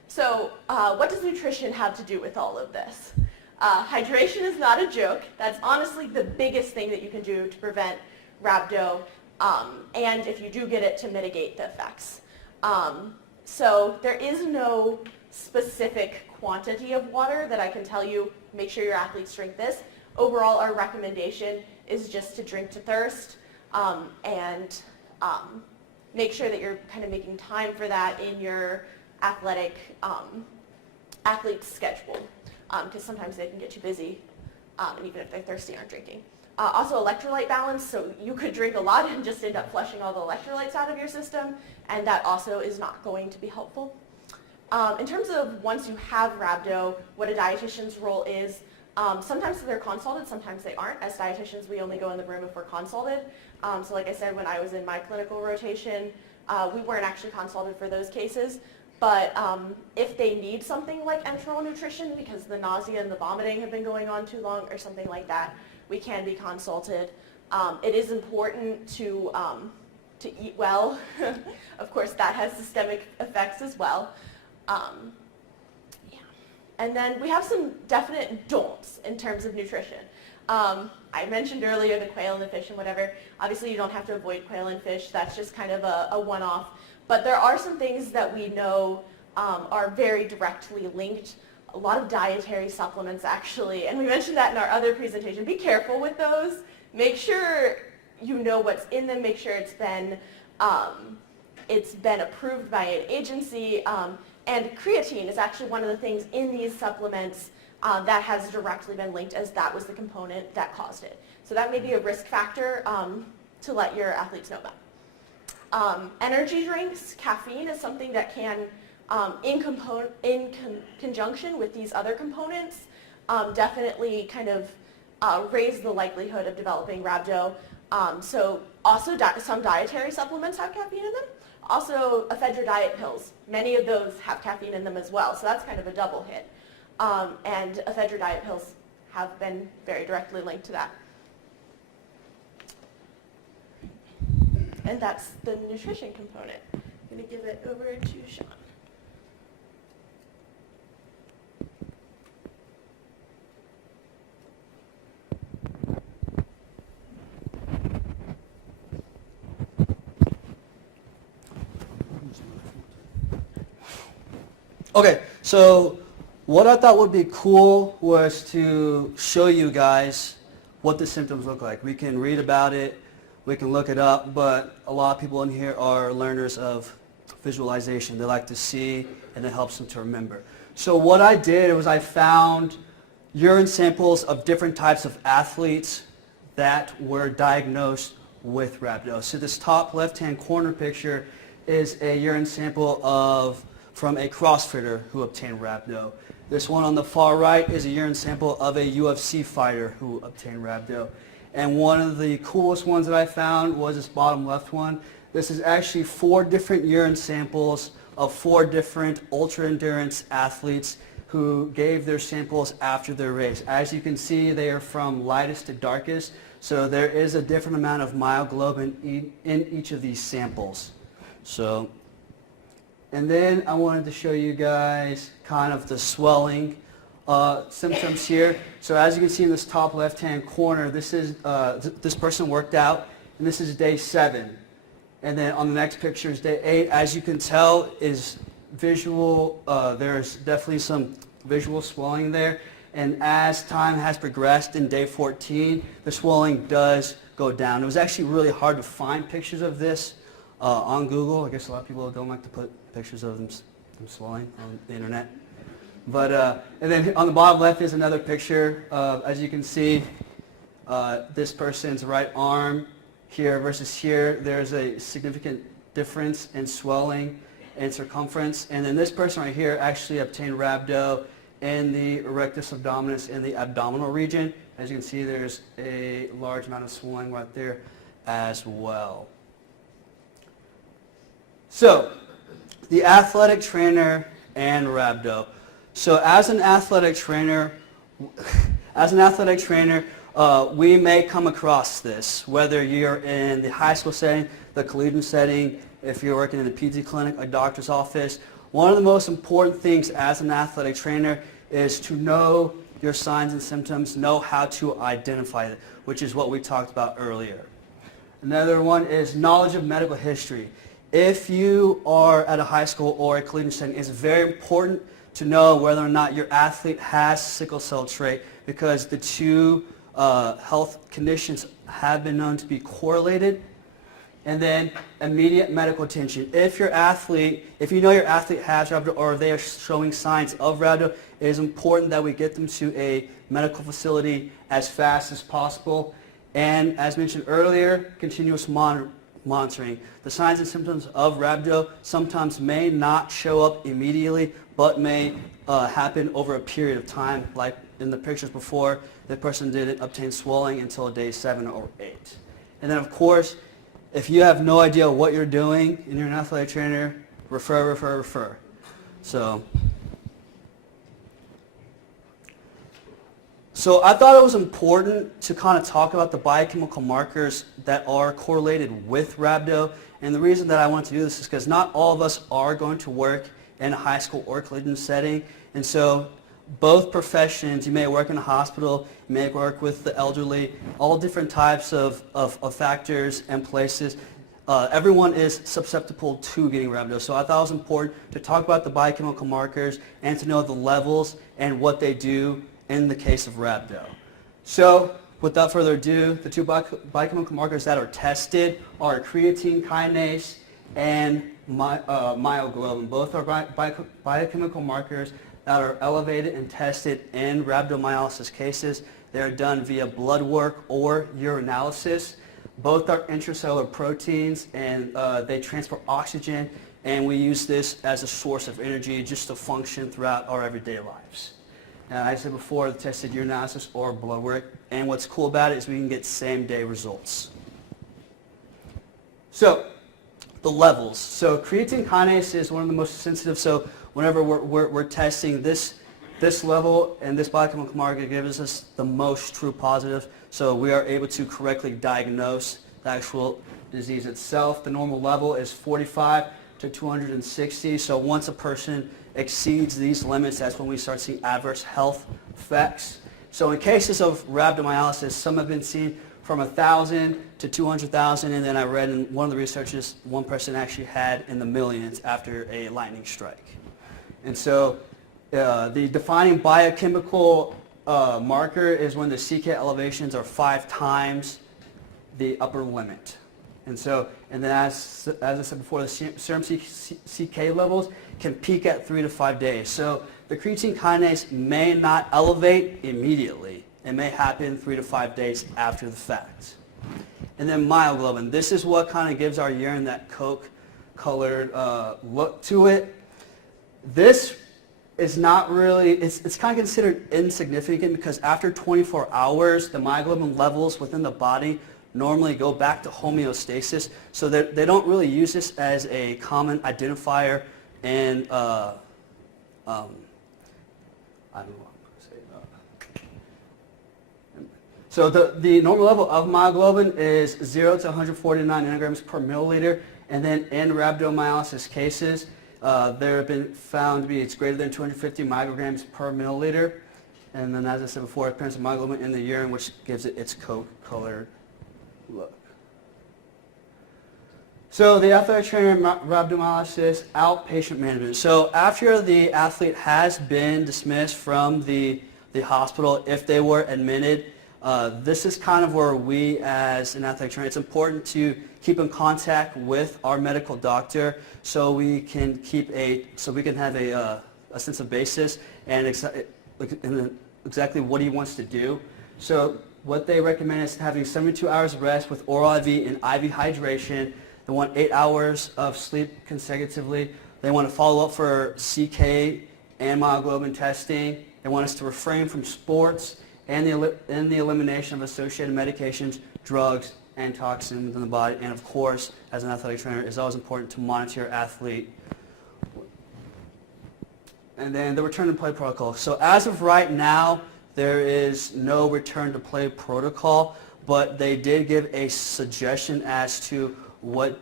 So what does nutrition have to do with all of this? Hydration is not a joke. That's honestly the biggest thing that you can do to prevent rhabdo, and if you do get it, to mitigate the effects. So there is no specific quantity of water that I can tell you, make sure your athletes drink this. Overall, our recommendation is just to drink to thirst, and make sure that you're kind of making time for that in your athletic athlete's schedule, because sometimes they can get too busy, and even if they're thirsty, aren't drinking. Also electrolyte balance, so you could drink a lot and just end up flushing all the electrolytes out of your system, and that also is not going to be helpful. In terms of once you have rhabdo, what a dietitian's role is, sometimes they're consulted, sometimes they aren't. As dietitians, we only go in the room if we're consulted. So like I said, when I was in my clinical rotation, we weren't actually consulted for those cases. But if they need something like enteral nutrition because the nausea and the vomiting have been going on too long or something like that, we can be consulted. It is important to eat well. Of course, that has systemic effects as well. Yeah. And then we have some definite don'ts in terms of nutrition. I mentioned earlier the quail and the fish and whatever. Obviously, you don't have to avoid quail and fish. That's just kind of a one-off. But there are some things that we know are very directly linked. A lot of dietary supplements, actually. And we mentioned that in our other presentation. Be careful with those. Make sure you know what's in them. Make sure it's been approved by an agency. And creatine is actually one of the things in these supplements that has directly been linked, as that was the component that caused it. So that may be a risk factor to let your athletes know about. Energy drinks, caffeine is something that can, in conjunction with these other components, definitely kind of raise the likelihood of developing rhabdo. So also some dietary supplements have caffeine in them. Also ephedra diet pills, many of those have caffeine in them as well, so that's kind of a double hit. And ephedra diet pills have been very directly linked to that. And that's the nutrition component. I'm going to give it over to Sean. Okay, so what I thought would be cool was to show you guys what the symptoms look like. We can read about it, we can look it up, but a lot of people in here are learners of visualization. They like to see, and it helps them to remember. So what I did was I found urine samples of different types of athletes that were diagnosed with rhabdo. So this top left-hand corner picture is a urine sample from a CrossFitter who obtained rhabdo. This one on the far right is a urine sample of a UFC fighter who obtained rhabdo. And one of the coolest ones that I found was this bottom left one. This is actually 4 different urine samples of 4 different ultra-endurance athletes who gave their samples after their race. As you can see, they are from lightest to darkest, so there is a different amount of myoglobin in each of these samples. So, and then I wanted to show you guys kind of the swelling symptoms here. So as you can see in this top left-hand corner, this is this person worked out, and this is day 7. And then on the next picture is day 8. As you can tell, is visual. There's definitely some visual swelling there. And as time has progressed in day 14, the swelling does go down. It was actually really hard to find pictures of this on Google. I guess a lot of people don't like to put pictures of them swelling on the internet. But and then on the bottom left is another picture. As you can see, this person's right arm here versus here, there's a significant difference in swelling and circumference. And then this person right here actually obtained rhabdo in the rectus abdominis in the abdominal region. As you can see, there's a large amount of swelling right there as well. So the athletic trainer and rhabdo. So as an athletic trainer, we may come across this, whether you're in the high school setting, the collegiate setting, if you're working in a PD clinic, a doctor's office. One of the most important things as an athletic trainer is to know your signs and symptoms, know how to identify it, which is what we talked about earlier. Another one is knowledge of medical history. If you are at a high school or a collegiate setting, it's very important to know whether or not your athlete has sickle cell trait, because the two health conditions have been known to be correlated. And then immediate medical attention. If you know your athlete has rhabdo or they are showing signs of rhabdo, it is important that we get them to a medical facility as fast as possible. And as mentioned earlier, continuous monitoring. The signs and symptoms of rhabdo sometimes may not show up immediately, but may happen over a period of time. Like in the pictures before, the person didn't obtain swelling until day 7 or 8. And then of course, if you have no idea what you're doing and you're an athletic trainer, refer. So I thought it was important to kind of talk about the biochemical markers that are correlated with rhabdo. And the reason that I want to do this is because not all of us are going to work in a high school or collegiate setting. And so both professions, you may work in a hospital, you may work with the elderly, all different types of factors and places. Everyone is susceptible to getting rhabdo. So I thought it was important to talk about the biochemical markers and to know the levels and what they do in the case of rhabdo. So without further ado, the two biochemical markers that are tested are creatine kinase and myoglobin. Both are biochemical markers that are elevated and tested in rhabdomyolysis cases. They are done via blood work or urinalysis. Both are intracellular proteins, and they transport oxygen, and we use this as a source of energy just to function throughout our everyday lives. And I said before, the tested urinalysis or blood work, and what's cool about it is we can get same-day results. So the levels. So creatine kinase is one of the most sensitive. So whenever we're testing this level and this biochemical marker gives us the most true positives. So we are able to correctly diagnose the actual disease itself. The normal level is 45 to 260. So once a person exceeds these limits, that's when we start seeing adverse health effects. So in cases of rhabdomyolysis, some have been seen from 1,000 to 200,000, and then I read in one of the researches, one person actually had in the millions after a lightning strike. And so the defining biochemical marker is when the CK elevations are 5 times the upper limit. And then as I said before, the serum CK levels can peak at 3 to 5 days. So the creatine kinase may not elevate immediately. It may happen 3 to 5 days after the fact. And then myoglobin. This is what kind of gives our urine that Coke-colored look to it. This is not really, it's kind of considered insignificant because after 24 hours, the myoglobin levels within the body normally go back to homeostasis. So they don't really use this as a common identifier in, I don't know. So the normal level of myoglobin is 0 to 149 nanograms per milliliter, and then in rhabdomyolysis cases, there have been found to be it's greater than 250 micrograms per milliliter, and then as I said before, appearance of myoglobin in the urine, which gives it its Coke-colored look. So the athletic trainer rhabdomyolysis outpatient management. So after the athlete has been dismissed from the hospital, if they were admitted, this is kind of where we as an athletic trainer, it's important to keep in contact with our medical doctor so we can have a sense of basis and exactly what he wants to do. So what they recommend is having 72 hours of rest with oral IV and IV hydration. They want 8 hours of sleep consecutively. They want to follow up for CK and myoglobin testing. They want us to refrain from sports and the elimination of associated medications, drugs, and toxins in the body. And of course, as an athletic trainer, it's always important to monitor your athlete And then the return to play protocol. So as of right now, there is no return to play protocol, but they did give a suggestion as to what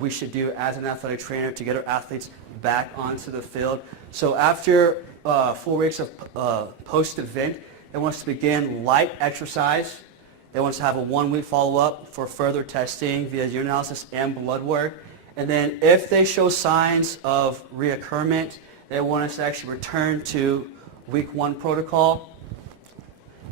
we should do as an athletic trainer to get our athletes back onto the field. So after 4 weeks of post-event, it wants to begin light exercise. It wants to have a 1-week follow-up for further testing via urinalysis and blood work. And then if they show signs of reoccurrence, they want us to actually return to week 1 protocol.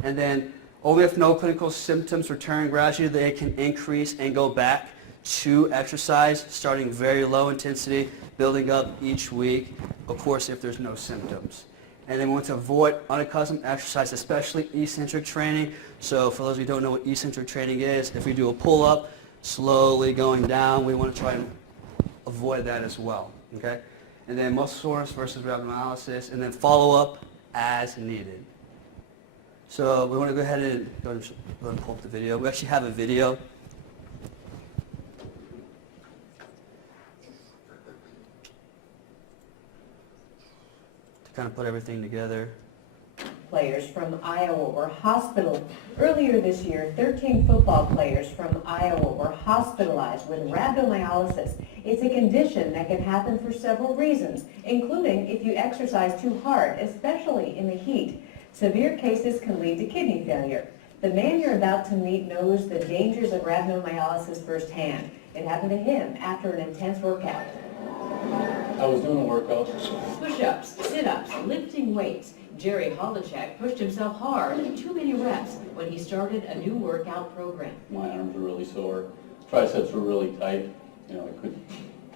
And then only if no clinical symptoms return gradually, they can increase and go back to exercise, starting very low intensity, building up each week, of course, if there's no symptoms. And then we want to avoid unaccustomed exercise, especially eccentric training. So for those who don't know what eccentric training is, if we do a pull-up, slowly going down, we want to try and avoid that as well, okay? And then muscle soreness versus rhabdomyolysis, and then follow-up as needed. So we want to go ahead and pull up the video. We actually have a video. To kind of put everything together. Players from Iowa were hospitalized. Earlier this year, 13 football players from Iowa were hospitalized with rhabdomyolysis. It's a condition that can happen for several reasons, including if you exercise too hard, especially in the heat. Severe cases can lead to kidney failure. The man you're about to meet knows the dangers of rhabdomyolysis firsthand. It happened to him after an intense workout. I was doing a workout. Push-ups, sit-ups, lifting weights. Jerry Holacek pushed himself hard, too many reps, when he started a new workout program. My arms were really sore. Triceps were really tight. You know, I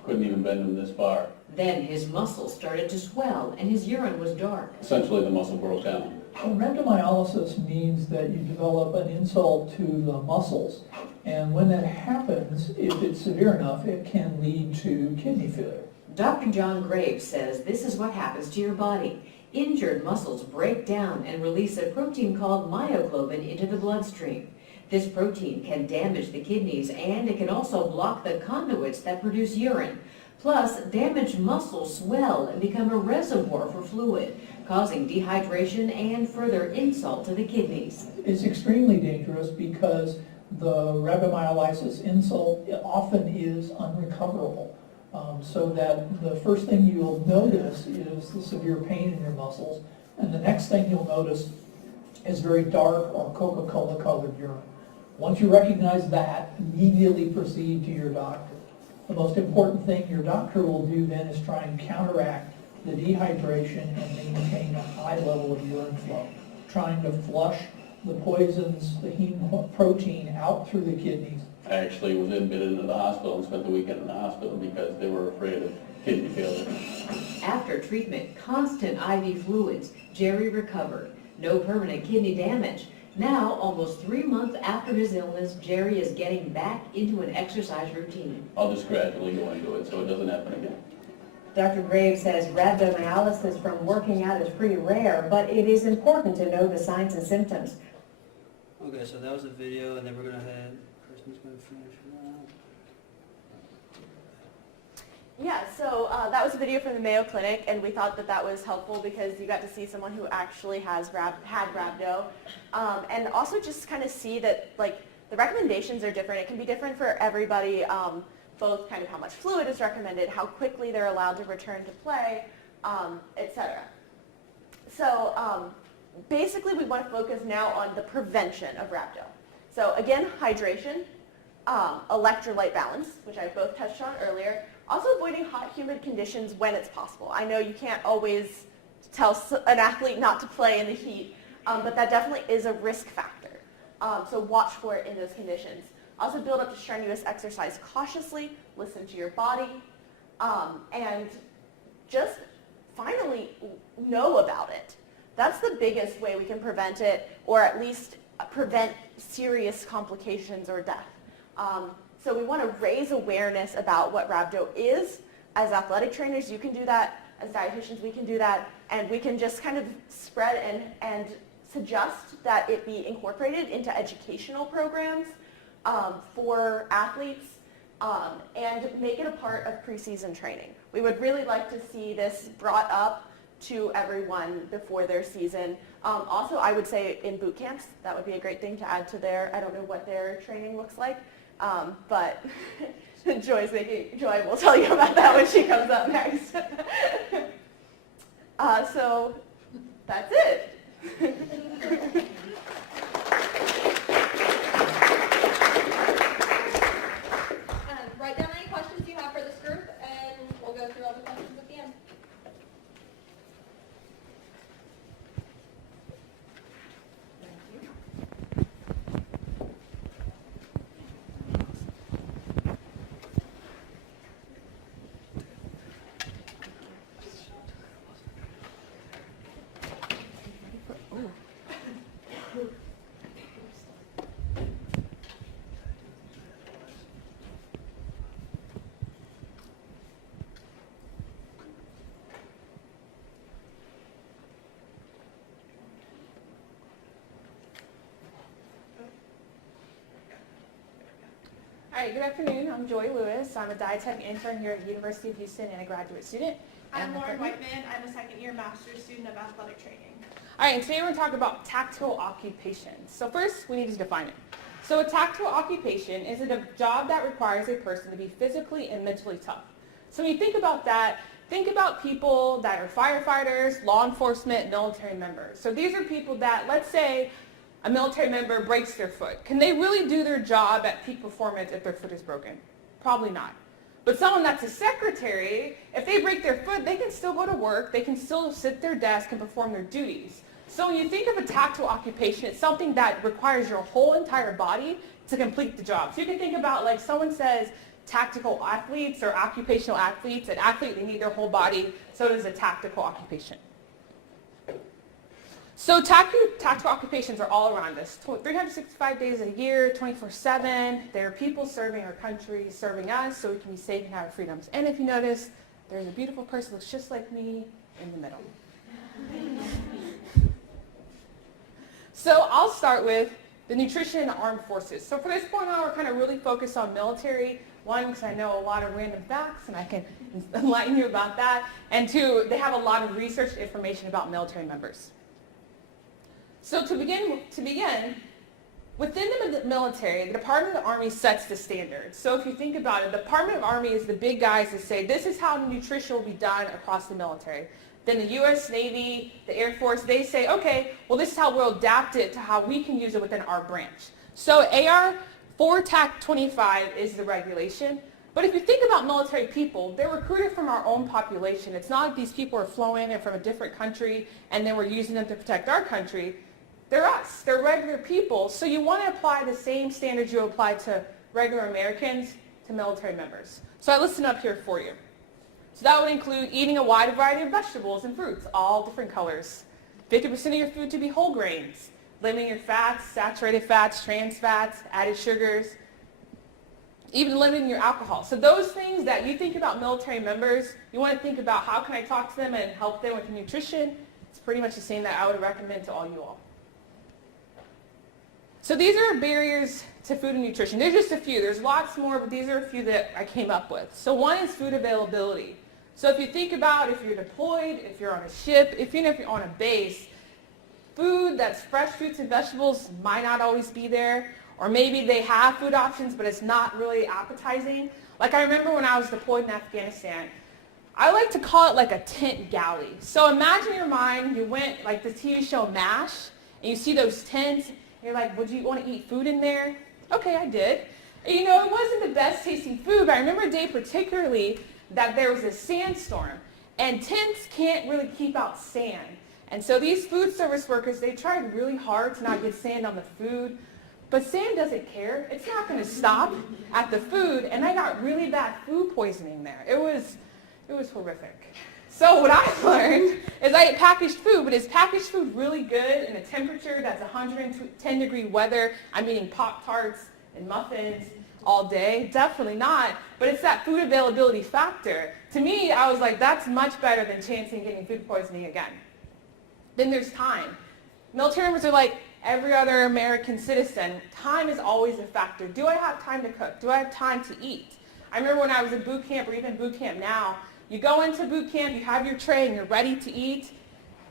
couldn't even bend them this far. Then his muscles started to swell and his urine was dark. Essentially, the muscle broke down. Well, rhabdomyolysis means that you develop an insult to the muscles. And when that happens, if it's severe enough, it can lead to kidney failure. Dr. John Graves says this is what happens to your body. Injured muscles break down and release a protein called myoglobin into the bloodstream. This protein can damage the kidneys and it can also block the conduits that produce urine. Plus, damaged muscles swell and become a reservoir for fluid, causing dehydration and further insult to the kidneys. It's extremely dangerous because the rhabdomyolysis insult often is unrecoverable. So that the first thing you'll notice is the severe pain in your muscles, and the next thing you'll notice is very dark or Coca-Cola colored urine. Once you recognize that, immediately proceed to your doctor. The most important thing your doctor will do then is try and counteract the dehydration and maintain a high level of urine flow, trying to flush the poisons, the heme protein out through the kidneys. I actually was admitted into the hospital and spent the weekend in the hospital because they were afraid of kidney failure. After treatment, constant IV fluids, Jerry recovered. No permanent kidney damage. Now, almost 3 months after his illness, Jerry is getting back into an exercise routine. I'll just gradually go into it so it doesn't happen again. Dr. Graves says rhabdomyolysis from working out is pretty rare, but it is important to know the signs and symptoms. Okay, so that was a video, and then we're going to head. Kristen's going to finish that. Yeah, so that was a video from the Mayo Clinic, and we thought that that was helpful because you got to see someone who actually had rhabdo, and also just kind of see that like the recommendations are different. It can be different for everybody, both kind of how much fluid is recommended, how quickly they're allowed to return to play, etc. So basically, we want to focus now on the prevention of rhabdo. So again, hydration, electrolyte balance, which I both touched on earlier. Also avoiding hot, humid conditions when it's possible. I know you can't always tell an athlete not to play in the heat, but that definitely is a risk factor. So watch for it in those conditions. Also build up to strenuous exercise cautiously, listen to your body, and just finally know about it. That's the biggest way we can prevent it, or at least prevent serious complications or death. So we want to raise awareness about what rhabdo is. As athletic trainers, you can do that. As dietitians, we can do that. And we can just kind of spread and suggest that it be incorporated into educational programs for athletes and make it a part of preseason training. We would really like to see this brought up to everyone before their season. Also, I would say in boot camps, that would be a great thing to add to their, I don't know what their training looks like, but Joy will tell you about that when she comes up next. So that's it. Write down any questions you have for this group, and we'll go through all the questions at the end. All right, good afternoon. I'm Joy Lewis. I'm a dietetic intern here at the University of Houston and a graduate student. I'm Lauren Whiteman. I'm a second-year master's student of athletic training. All right, and today we're going to talk about tactical occupations. So first, we need to define it. So a tactical occupation is a job that requires a person to be physically and mentally tough. So when you think about that, think about people that are firefighters, law enforcement, military members. So these are people that, let's say, a military member breaks their foot. Can they really do their job at peak performance if their foot is broken? Probably not. But someone that's a secretary, if they break their foot, they can still go to work, they can still sit at their desk and perform their duties. So when you think of a tactical occupation, it's something that requires your whole entire body to complete the job. So you can think about, like, someone says tactical athletes or occupational athletes. An athlete, they need their whole body, so does a tactical occupation. So tactical occupations are all around us, 365 days a year, 24/7. There are people serving our country, serving us, so we can be safe and have our freedoms. And if you notice, there's a beautiful person that looks just like me in the middle. So I'll start with the nutrition in the armed forces. So for this point on, we're kind of really focused on military. One, because I know a lot of random facts, and I can enlighten you about that. And two, they have a lot of research information about military members. So to begin, within the military, the Department of the Army sets the standards. So if you think about it, the Department of the Army is the big guys that say, this is how nutrition will be done across the military. Then the U.S. Navy, the Air Force, they say, okay, well, this is how we'll adapt it to how we can use it within our branch. So AR 4-TAC-25 is the regulation. But if you think about military people, they're recruited from our own population. It's not like these people are flown in from a different country and then we're using them to protect our country. They're us. They're regular people. So you want to apply the same standards you apply to regular Americans to military members. So I listed up here for you. So that would include eating a wide variety of vegetables and fruits, all different colors. 50% of your food to be whole grains. Limiting your fats, saturated fats, trans fats, added sugars. Even limiting your alcohol. So those things that you think about military members, you want to think about how can I talk to them and help them with nutrition. It's pretty much the same that I would recommend to all you all. So these are barriers to food and nutrition. There's just a few. There's lots more, but these are a few that I came up with. So one is food availability. So if you think about if you're deployed, if you're on a ship, even if you're on a base, food that's fresh fruits and vegetables might not always be there. Or maybe they have food options, but it's not really appetizing. Like I remember when I was deployed in Afghanistan, I like to call it like a tent galley. So imagine in your mind, you went like the TV show MASH, and you see those tents, you're like, would you want to eat food in there? Okay, I did. And, you know, it wasn't the best tasting food, but I remember a day particularly that there was a sandstorm, and tents can't really keep out sand. And so these food service workers, they tried really hard to not get sand on the food, but sand doesn't care. It's not going to stop at the food, and I got really bad food poisoning there. It was horrific. So what I learned is I ate packaged food, but is packaged food really good in a temperature that's 110 degree weather? I'm eating Pop-Tarts and muffins all day? Definitely not, but it's that food availability factor. To me, I was like, that's much better than chancing getting food poisoning again. Then there's time. Military members are like every other American citizen. Time is always a factor. Do I have time to cook? Do I have time to eat? I remember when I was in boot camp, or even boot camp now, You go into boot camp, you have your tray and you're ready to eat.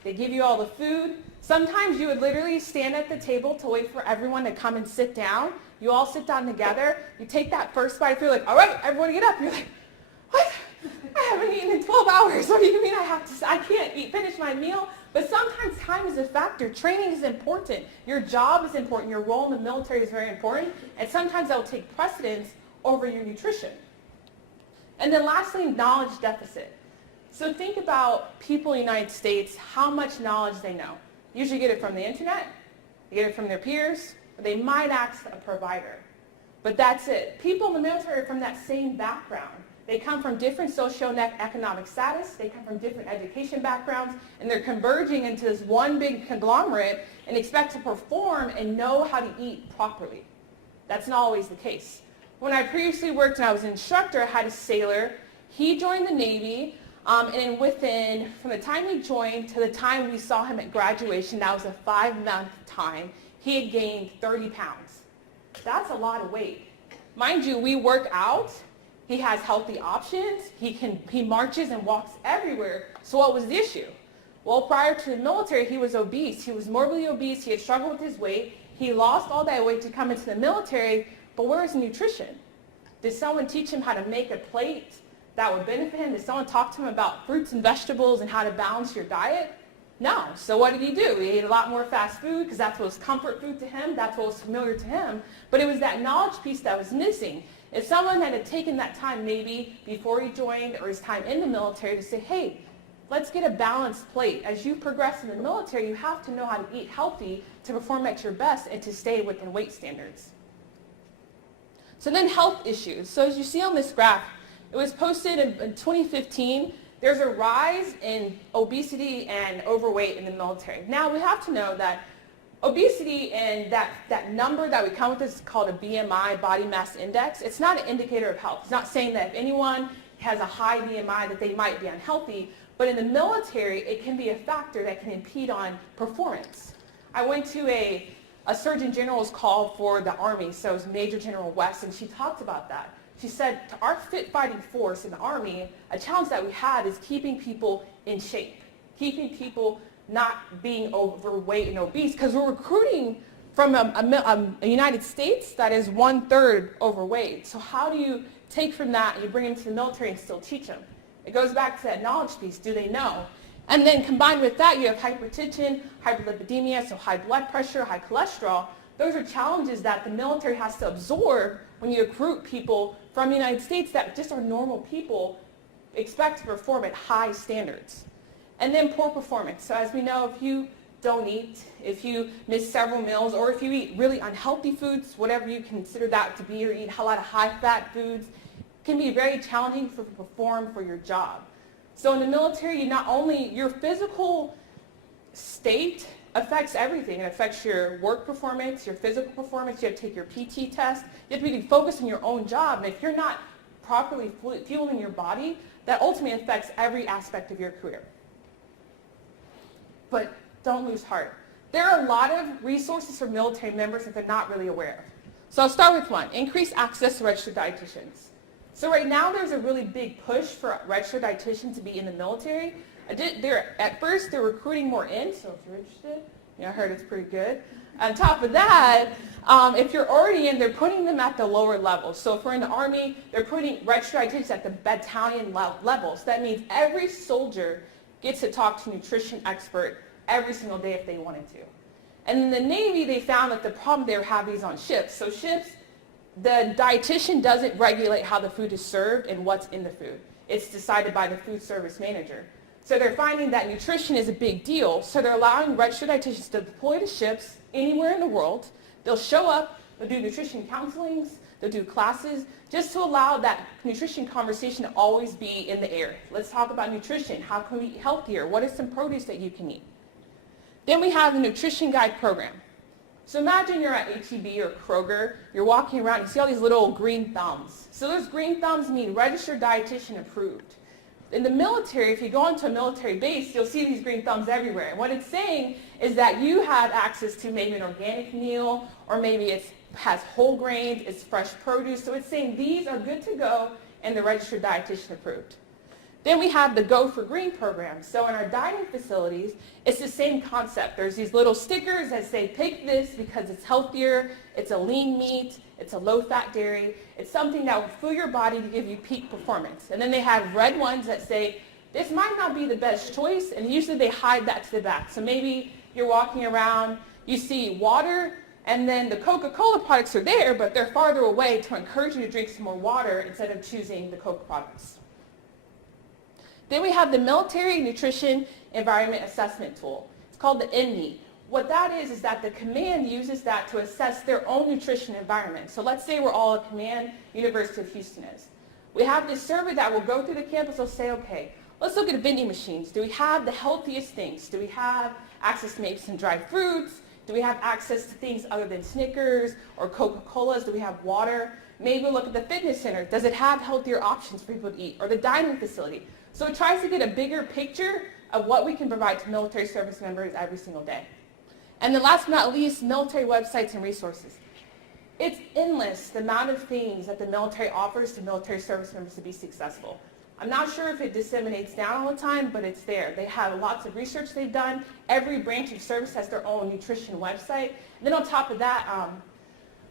They give you all the food. Sometimes you would literally stand at the table to wait for everyone to come and sit down. You all sit down together. You take that first bite. If you're like, all right, everyone get up. You're like, what? I haven't eaten in 12 hours. What do you mean I can't finish my meal? But sometimes time is a factor. Training is important. Your job is important. Your role in the military is very important. And sometimes that will take precedence over your nutrition. And then lastly, knowledge deficit. So think about people in the United States, how much knowledge they know. Usually get it from the internet, they get it from their peers, or they might ask a provider. But that's it. People in the military are from that same background. They come from different socioeconomic status, they come from different education backgrounds, and they're converging into this one big conglomerate and expect to perform and know how to eat properly. That's not always the case. When I previously worked and I was an instructor, I had a sailor. He joined the Navy, and within, from the time he joined to the time we saw him at graduation, that was a 5-month time, he had gained 30 pounds. That's a lot of weight. Mind you, we work out. He has healthy options. He marches and walks everywhere. So what was the issue? Well, prior to the military, he was obese. He was morbidly obese. He had struggled with his weight. He lost all that weight to come into the military, but where is his nutrition? Did someone teach him how to make a plate that would benefit him? Did someone talk to him about fruits and vegetables and how to balance your diet? No. So what did he do? He ate a lot more fast food because that's what was comfort food to him. That's what was familiar to him. But it was that knowledge piece that was missing. If someone had taken that time maybe before he joined or his time in the military to say, hey, let's get a balanced plate. As you progress in the military, you have to know how to eat healthy to perform at your best and to stay within weight standards. So then health issues. So as you see on this graph, it was posted in 2015. There's a rise in obesity and overweight in the military. Now we have to know that obesity and that number that we come with is called a BMI, body mass index. It's not an indicator of health. It's not saying that if anyone has a high BMI that they might be unhealthy, but in the military it can be a factor that can impede on performance. I went to a Surgeon General's call for the Army, so it was Major General West, and she talked about that. She said, to our fit fighting force in the Army, a challenge that we had is keeping people in shape, keeping people not being overweight and obese, because we're recruiting from a United States that is 1/3 overweight. So how do you take from that and you bring them to the military and still teach them? It goes back to that knowledge piece. Do they know? And then combined with that, you have hypertension, hyperlipidemia, so high blood pressure, high cholesterol. Those are challenges that the military has to absorb when you recruit people from the United States that just are normal people, expect to perform at high standards. And then poor performance. So as we know, if you don't eat, if you miss several meals, or if you eat really unhealthy foods, whatever you consider that to be, or eat a lot of high-fat foods, it can be very challenging to perform for your job. So in the military, not only your physical state affects everything. It affects your work performance, your physical performance. You have to take your PT test. You have to be focused on your own job. And if you're not properly fueling your body, that ultimately affects every aspect of your career. But don't lose heart. There are a lot of resources for military members that they're not really aware of. So I'll start with one, increase access to registered dietitians. So right now there's a really big push for registered dietitians to be in the military. At first they're recruiting more in, so if you're interested, I heard it's pretty good. On top of that, if you're already in, they're putting them at the lower levels. So if we're in the Army, they're putting registered dietitians at the battalion level. So that means every soldier gets to talk to a nutrition expert every single day if they wanted to. And in the Navy, they found that the problem they were having is on ships. So ships, the dietitian doesn't regulate how the food is served and what's in the food. It's decided by the food service manager. So they're finding that nutrition is a big deal. So they're allowing registered dietitians to deploy to ships anywhere in the world. They'll show up, they'll do nutrition counselings, they'll do classes, just to allow that nutrition conversation to always be in the air. Let's talk about nutrition. How can we eat healthier? What is some produce that you can eat? Then we have the Nutrition Guide program. So imagine you're at HEB or Kroger, you're walking around, you see all these little green thumbs. So those green thumbs mean registered dietitian approved. In the military, if you go onto a military base, you'll see these green thumbs everywhere. And what it's saying is that you have access to maybe an organic meal, or maybe it has whole grains, it's fresh produce. So it's saying these are good to go and they're registered dietitian approved. Then we have the Go for Green program. So in our dining facilities, it's the same concept. There's these little stickers that say, pick this because it's healthier, it's a lean meat, it's a low-fat dairy. It's something that will fuel your body to give you peak performance. And then they have red ones that say, this might not be the best choice, and usually they hide that to the back. So maybe you're walking around, you see water, and then the Coca-Cola products are there, but they're farther away to encourage you to drink some more water instead of choosing the Coke products. Then we have the Military Nutrition Environment Assessment Tool. It's called the INNI. What that is that the command uses that to assess their own nutrition environment. So let's say we're all a command, University of Houston is. We have this survey that will go through the campus. They'll say, okay, let's look at vending machines. Do we have the healthiest things? Do we have access to maybe some dried fruits? Do we have access to things other than Snickers or Coca-Colas? Do we have water? Maybe we'll look at the fitness center. Does it have healthier options for people to eat? Or the dining facility? So it tries to get a bigger picture of what we can provide to military service members every single day. And then last but not least, military websites and resources. It's endless the amount of things that the military offers to military service members to be successful. I'm not sure if it disseminates down all the time, but it's there. They have lots of research they've done. Every branch of service has their own nutrition website. And then on top of that,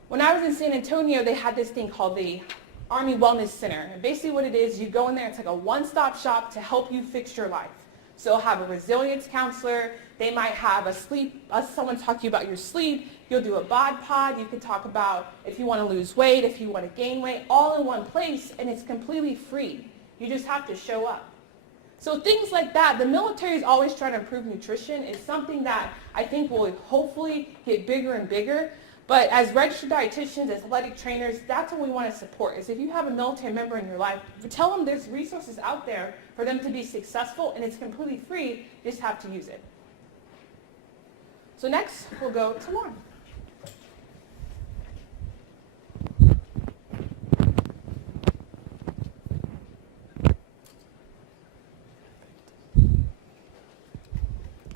when I was in San Antonio, they had this thing called the Army Wellness Center. And basically what it is, you go in there, it's like a one-stop shop to help you fix your life. So you'll have a resilience counselor. They might have someone talk to you about your sleep. You'll do a bod pod. You can talk about if you want to lose weight, if you want to gain weight, all in one place, and it's completely free. You just have to show up. So things like that, the military is always trying to improve nutrition. It's something that I think will hopefully get bigger and bigger. But as registered dietitians, as athletic trainers, that's what we want to support. Is if you have a military member in your life, tell them there's resources out there for them to be successful, and it's completely free. You just have to use it. So next, we'll go to Lauren.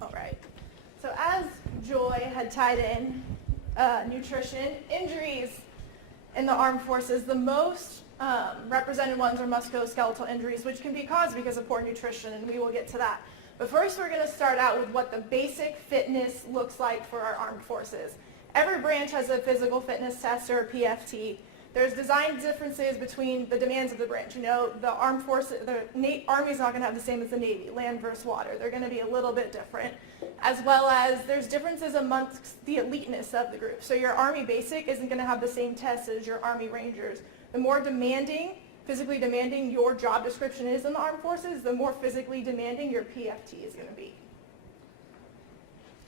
All right. So as Joy had tied in nutrition, injuries in the armed forces, the most represented ones are musculoskeletal injuries, which can be caused because of poor nutrition, and we will get to that. But first we're going to start out with what the basic fitness looks like for our armed forces. Every branch has a physical fitness test or a PFT. There's design differences between the demands of the branch. You know, the armed forces, the Army is not going to have the same as the Navy, land versus water. They're going to be a little bit different, as well as there's differences amongst the eliteness of the group. So your Army Basic isn't going to have the same tests as your Army Rangers. The more demanding, physically demanding your job description is in the armed forces, the more physically demanding your PFT is going to be.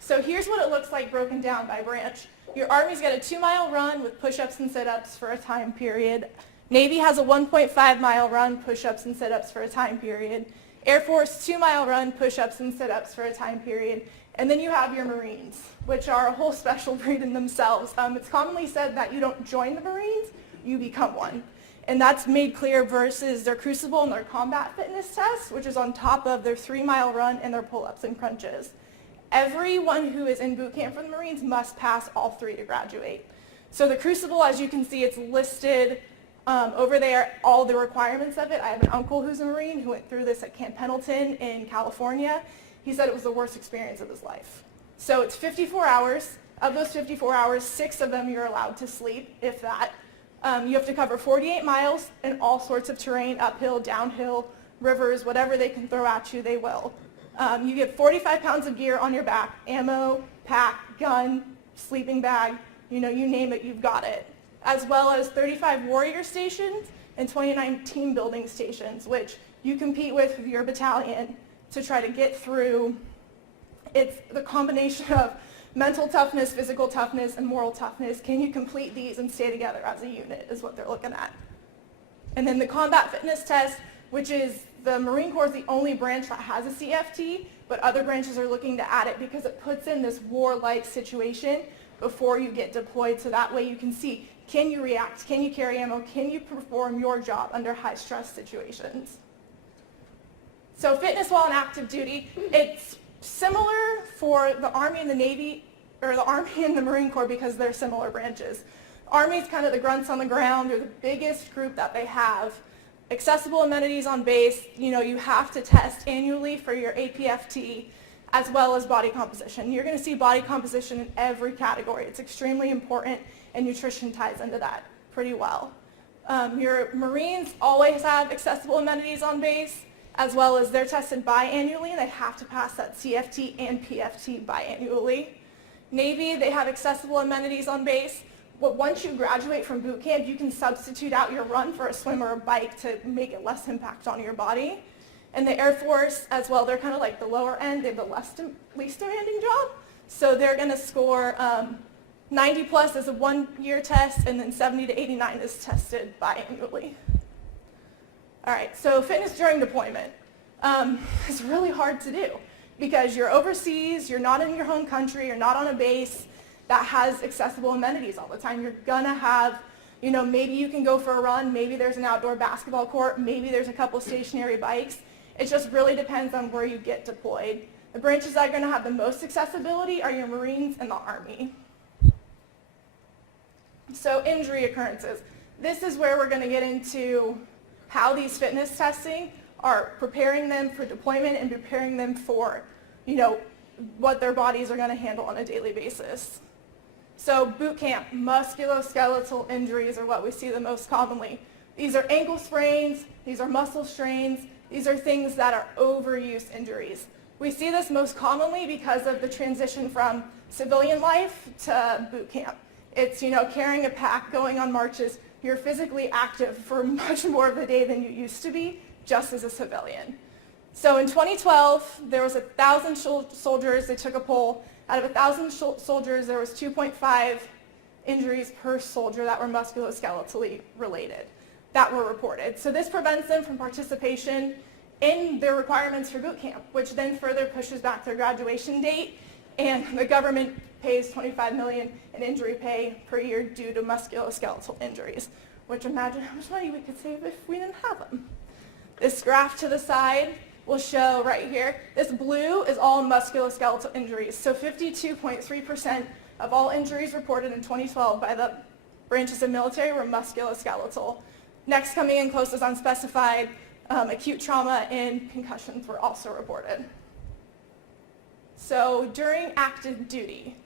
So here's what it looks like broken down by branch. Your Army's got a 2-mile run with push-ups and sit-ups for a time period. Navy has a 1.5-mile run, push-ups and sit-ups for a time period. Air Force, 2-mile run, push-ups and sit-ups for a time period. And then you have your Marines, which are a whole special breed in themselves. It's commonly said that you don't join the Marines, you become one. And that's made clear versus their Crucible and their combat fitness test, which is on top of their 3-mile run and their pull-ups and crunches. Everyone who is in boot camp for the Marines must pass all 3 to graduate. So the Crucible, as you can see, it's listed over there, all the requirements of it. I have an uncle who's a Marine who went through this at Camp Pendleton in California. He said it was the worst experience of his life. So it's 54 hours. Of those 54 hours, 6 of them you're allowed to sleep, if that. You have to cover 48 miles in all sorts of terrain, uphill, downhill, rivers, whatever they can throw at you, they will. You get 45 pounds of gear on your back, ammo, pack, gun, sleeping bag, you name it, you've got it. As well as 35 warrior stations and 29 team building stations, which you compete with your battalion to try to get through. It's the combination of mental toughness, physical toughness, and moral toughness. Can you complete these and stay together as a unit is what they're looking at. And then the combat fitness test, which is the Marine Corps is the only branch that has a CFT, but other branches are looking to add it because it puts in this war-like situation before you get deployed, so that way you can see, can you react, can you carry ammo, can you perform your job under high-stress situations. So fitness while on active duty, it's similar for the Army and the Navy, or the Army and the Marine Corps because they're similar branches. Army's kind of the grunts on the ground, they're the biggest group that they have. Accessible amenities on base, you have to test annually for your APFT as well as body composition. You're going to see body composition in every category. It's extremely important, and nutrition ties into that pretty well. Your Marines always have accessible amenities on base, as well as they're tested biannually, and they have to pass that CFT and PFT biannually. Navy, they have accessible amenities on base. But once you graduate from boot camp, you can substitute out your run for a swim or a bike to make it less impact on your body. And the Air Force, as well, they're kind of like the lower end. They have the least demanding job. So they're going to score 90 plus as a 1-year test, and then 70 to 89 is tested biannually. All right, so fitness during deployment is really hard to do because you're overseas, you're not in your home country, you're not on a base that has accessible amenities all the time. You're gonna have, maybe you can go for a run, maybe there's an outdoor basketball court, maybe there's a couple stationary bikes. It just really depends on where you get deployed. The branches that are gonna have the most accessibility are your Marines and the Army. So injury occurrences. This is where we're gonna get into how these fitness testing are preparing them for deployment and preparing them for, what their bodies are gonna handle on a daily basis. So boot camp, musculoskeletal injuries are what we see the most commonly. These are ankle sprains, these are muscle strains, these are things that are overuse injuries. We see this most commonly because of the transition from civilian life to boot camp. It's, carrying a pack, going on marches. You're physically active for much more of the day than you used to be, just as a civilian. So in 2012, there was 1,000 soldiers. They took a poll. Out of 1,000 soldiers, there was 2.5 injuries per soldier that were musculoskeletally related that were reported. So this prevents them from participation in their requirements for boot camp, which then further pushes back their graduation date, and the government pays $25 million in injury pay per year due to musculoskeletal injuries, which imagine how much money we could save if we didn't have them. This graph to the side will show right here, this blue is all musculoskeletal injuries. So 52.3% of all injuries reported in 2012 by the branches of military were musculoskeletal. Next coming in close is unspecified. Acute trauma and concussions were also reported. So during active duty,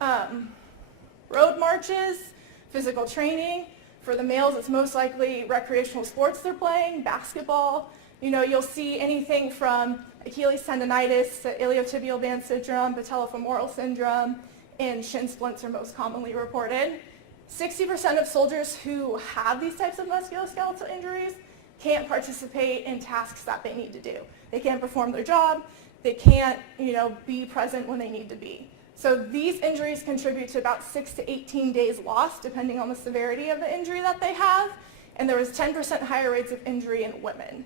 road marches, physical training. For the males, it's most likely recreational sports they're playing, basketball. You'll see anything from Achilles tendonitis to iliotibial band syndrome, patellofemoral syndrome, and shin splints are most commonly reported. 60% of soldiers who have these types of musculoskeletal injuries can't participate in tasks that they need to do. They can't perform their job. They can't, be present when they need to be. So these injuries contribute to about 6 to 18 days lost, depending on the severity of the injury that they have. And there was 10% higher rates of injury in women.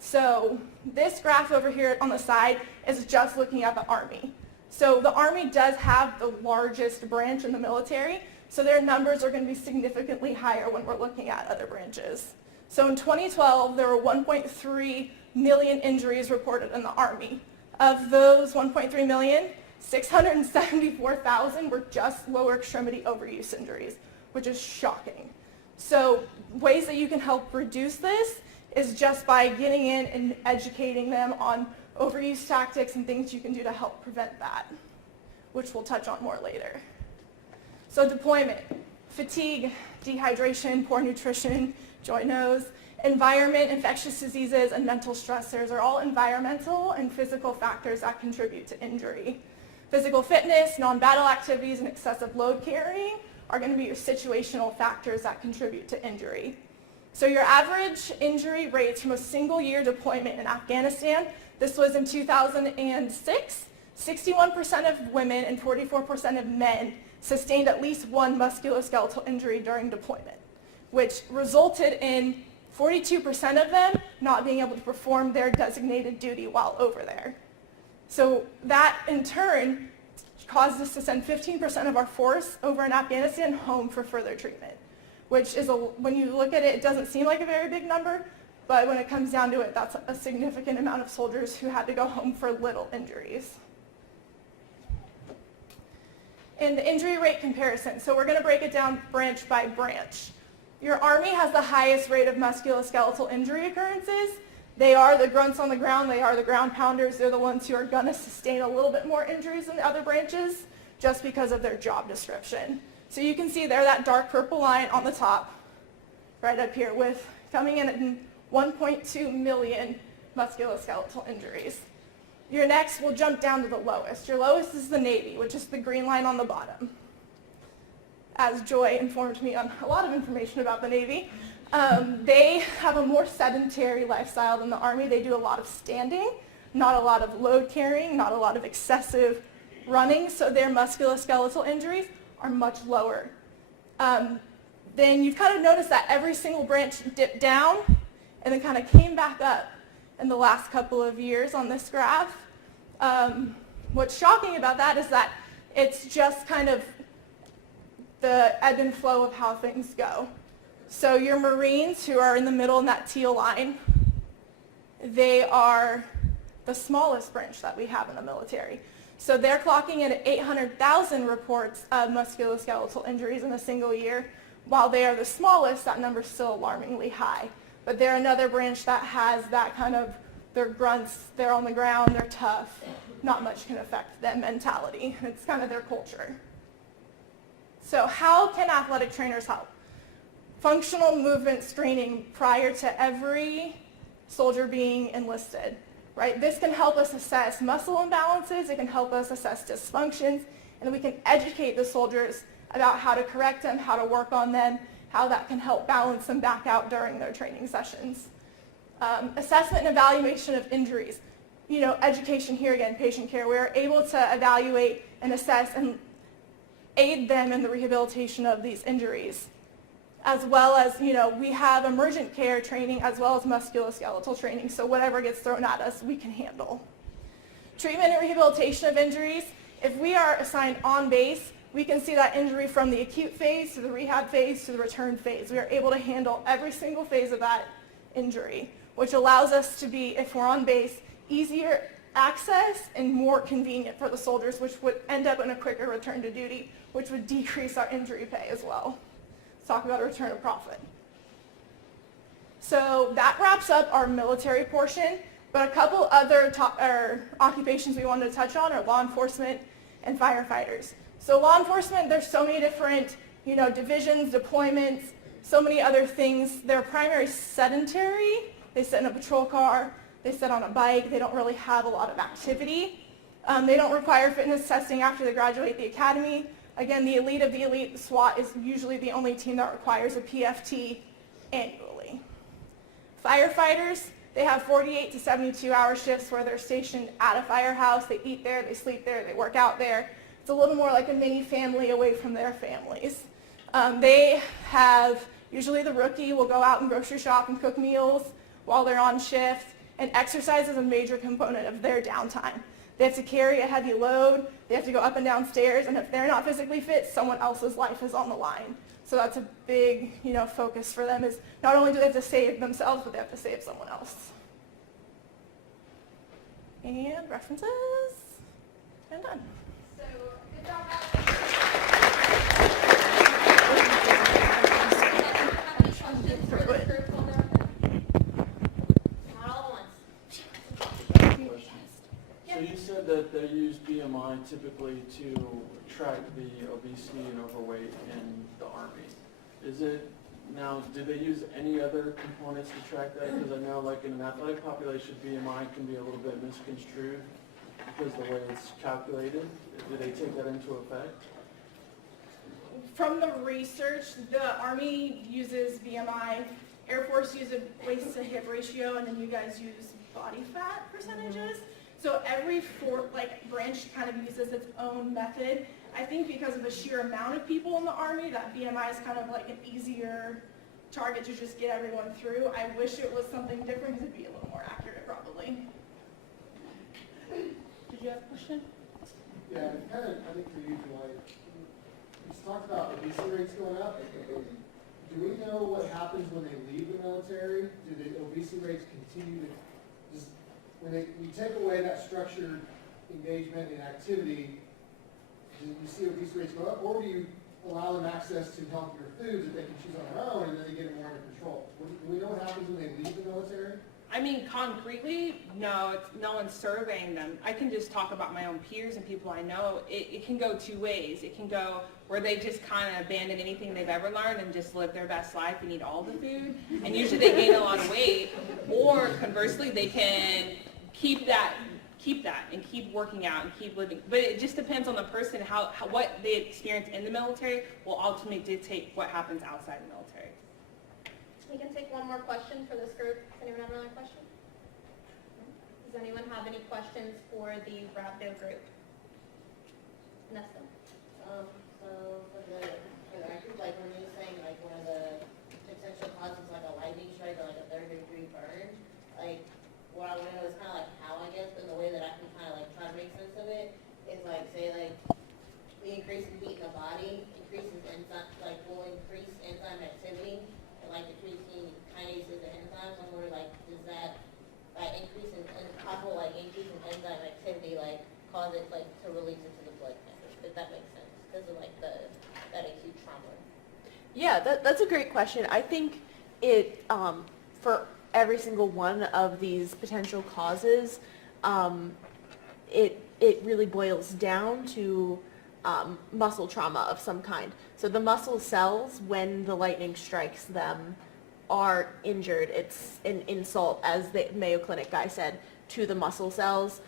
So this graph over here on the side is just looking at the Army. So the Army does have the largest branch in the military, so their numbers are going to be significantly higher when we're looking at other branches. So in 2012, there were 1.3 million injuries reported in the Army. Of those 1.3 million, 674,000 were just lower extremity overuse injuries, which is shocking. So ways that you can help reduce this is just by getting in and educating them on overuse tactics and things you can do to help prevent that, which we'll touch on more later. So deployment, fatigue, dehydration, poor nutrition, joint nose, environment, infectious diseases, and mental stressors are all environmental and physical factors that contribute to injury. Physical fitness, non-battle activities, and excessive load carrying are going to be your situational factors that contribute to injury. So your average injury rates from a single year deployment in Afghanistan, this was in 2006, 61% of women and 44% of men sustained at least one musculoskeletal injury during deployment, which resulted in 42% of them not being able to perform their designated duty while over there. So that in turn caused us to send 15% of our force over in Afghanistan home for further treatment, which is, when you look at it, it doesn't seem like a very big number, but when it comes down to it, that's a significant amount of soldiers who had to go home for little injuries. And the injury rate comparison. So we're going to break it down branch by branch. Your Army has the highest rate of musculoskeletal injury occurrences. They are the grunts on the ground. They are the ground pounders. They're the ones who are going to sustain a little bit more injuries than the other branches just because of their job description. So you can see there that dark purple line on the top, right up here, with coming in at 1.2 million musculoskeletal injuries. Your next will jump down to the lowest. Your lowest is the Navy, which is the green line on the bottom. As Joy informed me on a lot of information about the Navy, they have a more sedentary lifestyle than the Army. They do a lot of standing, not a lot of load carrying, not a lot of excessive running, so their musculoskeletal injuries are much lower. Then you've kind of noticed that every single branch dipped down and then kind of came back up in the last couple of years on this graph. What's shocking about that is that it's just kind of the ebb and flow of how things go. So your Marines, who are in the middle in that teal line, they are the smallest branch that we have in the military. So they're clocking in at 800,000 reports of musculoskeletal injuries in a single year. While they are the smallest, that number is still alarmingly high. But they're another branch that has that kind of, they're grunts, they're on the ground, they're tough, not much can affect them mentality. It's kind of their culture. So how can athletic trainers help? Functional movement screening prior to every soldier being enlisted, right? This can help us assess muscle imbalances, it can help us assess dysfunctions, and we can educate the soldiers about how to correct them, how to work on them, how that can help balance them back out during their training sessions. Assessment and evaluation of injuries. You know, education here again, patient care. We are able to evaluate and assess and aid them in the rehabilitation of these injuries. As well as, you know, we have emergent care training as well as musculoskeletal training, so whatever gets thrown at us, we can handle. Treatment and rehabilitation of injuries. If we are assigned on base, we can see that injury from the acute phase to the rehab phase to the return phase. We are able to handle every single phase of that injury, which allows us to be, if we're on base, easier access and more convenient for the soldiers, which would end up in a quicker return to duty, which would decrease our injury pay as well. Let's talk about a return of profit. So that wraps up our military portion, but a couple other occupations we wanted to touch on are law enforcement and firefighters. So law enforcement, there's so many different, you know, divisions, deployments, so many other things. They're primarily sedentary. They sit in a patrol car, they sit on a bike, they don't really have a lot of activity. They don't require fitness testing after they graduate the academy. Again, the elite of the elite, SWAT is usually the only team that requires a PFT annually. Firefighters, they have 48 to 72-hour shifts where they're stationed at a firehouse. They eat there, they sleep there, they work out there. It's a little more like a mini family away from their families. They have, usually the rookie will go out and grocery shop and cook meals while they're on shift, and exercise is a major component of their downtime. They have to carry a heavy load, they have to go up and down stairs, and if they're not physically fit, someone else's life is on the line. So that's a big, you know, focus for them, is not only do they have to save themselves, but they have to save someone else. And references, and done. So, good job, So you said that they use BMI typically to track the obesity and overweight in the Army. Is it, now, do they use any other components to track that? Because I know like in an athletic population, BMI can be a little bit misconstrued because the way it's calculated. Do they take that into effect? From the research, the Army uses BMI, Air Force uses waist to hip ratio, and then you guys use body fat percentages. So every branch kind of uses its own method. I think because of the sheer amount of people in the Army, that BMI is kind of like an easier target to just get everyone through. I wish it was something different because it'd be a little more accurate probably. Did you have a question? Yeah, kind of, I think for you, Dwight, you talked about obesity rates going up. Do we know what happens when they leave the military? Do the obesity rates continue to, just, when you take away that structured engagement and activity, do you see obesity rates go up, or do you allow them access to healthier foods that they can choose on their own, and then they get it more under control. Do we know what happens when they leave the military? I mean, concretely, no, no one's surveying them. I can just talk about my own peers and people I know. It can go two ways. It can go where they just kind of abandon anything they've ever learned and just live their best life and eat all the food. And usually they gain a lot of weight. Or conversely, they can keep that and keep working out and keep living. But it just depends on the person. How what they experience in the military will ultimately dictate what happens outside the military. We can take one more question for this group. Does anyone have another question? Does anyone have any questions for the rhabdo group? Vanessa? So for the group, like when you were saying like one of the potential causes like a lightning strike or like a third-degree burn, like what I want to know is kind of like how, I guess, but the way that I can kind of like try to make sense of it is like say like the increase in heat in the body increases enzyme, like will increase enzyme activity. Like the creatine kinases and enzymes, and we're like, does that increase in possible like increase in enzyme activity like cause it like to release it to the blood vessels? If that makes sense, because of like that acute trauma. Yeah, that's a great question. I think it for every single one of these potential causes, it really boils down to muscle trauma of some kind. So the muscle cells, when the lightning strikes them, are injured. It's an insult, as the Mayo Clinic guy said, to the muscle cells.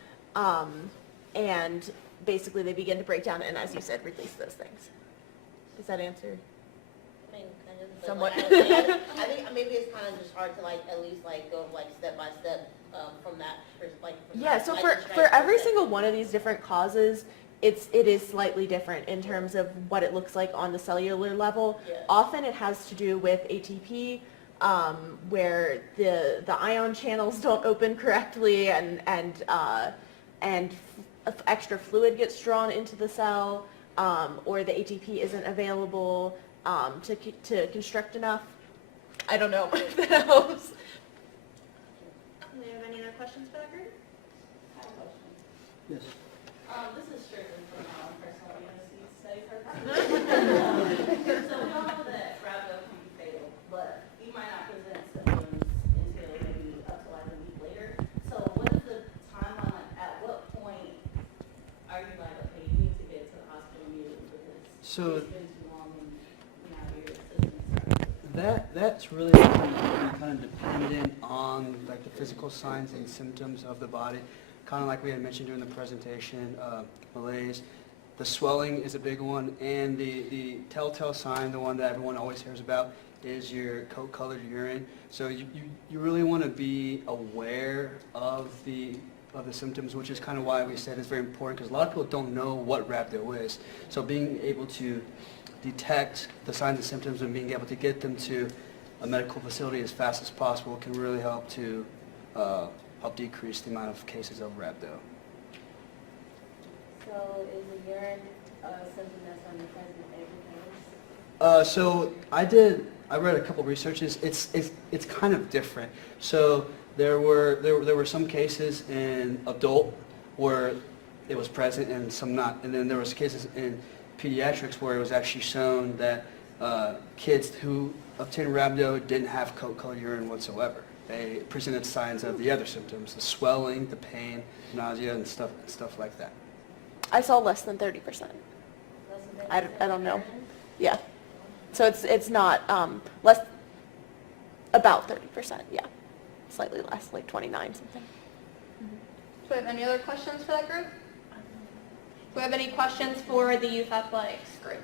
And basically they begin to break down and, as you said, release those things. Does that answer? I mean, kind of. Somewhat. Like, I think maybe it's kind of just hard to like at least like go like step by step from that perspective. Yeah, so for every single one of these different causes, it is slightly different in terms of what it looks like on the cellular level. Yeah. Often it has to do with ATP, where the ion channels don't open correctly, and extra fluid gets drawn into the cell, or the ATP isn't available to construct enough. I don't know if that helps. Do you have any other questions for that group? I have a question. Yes. This is strictly from my own personal study purposes. So we all know that rhabdo can be fatal, but you might not present symptoms until maybe up to like a week later. So what is the timeline? Like, at what point are you like, okay, you need to get to the hospital immediately because it's been too long and now your system is starting? That's really kind of dependent on like the physical signs and symptoms of the body. Kind of like we had mentioned during the presentation, malaise. The swelling is a big one, and the telltale sign, the one that everyone always hears about, is your coat-colored urine. So you really want to be aware of the symptoms, which is kind of why we said it's very important, because a lot of people don't know what rhabdo is. So being able to detect the signs and symptoms and being able to get them to a medical facility as fast as possible can really help to help decrease the amount of cases of rhabdo. So is the urine symptom that's omnipresent in everything else? So I read a couple of researches. It's kind of different. So there were some cases in adult where it was present and some not, and then there was cases in pediatrics where it was actually shown that kids who obtained rhabdo didn't have coat-colored urine whatsoever. They presented signs of the other symptoms, the swelling, the pain, nausea, and stuff like that. I saw less than 30%. I don't know. Yeah. So it's not less, about 30%, yeah. Slightly less, like 29 something. Do we have any other questions for that group? Do we have any questions for the youth athletics group?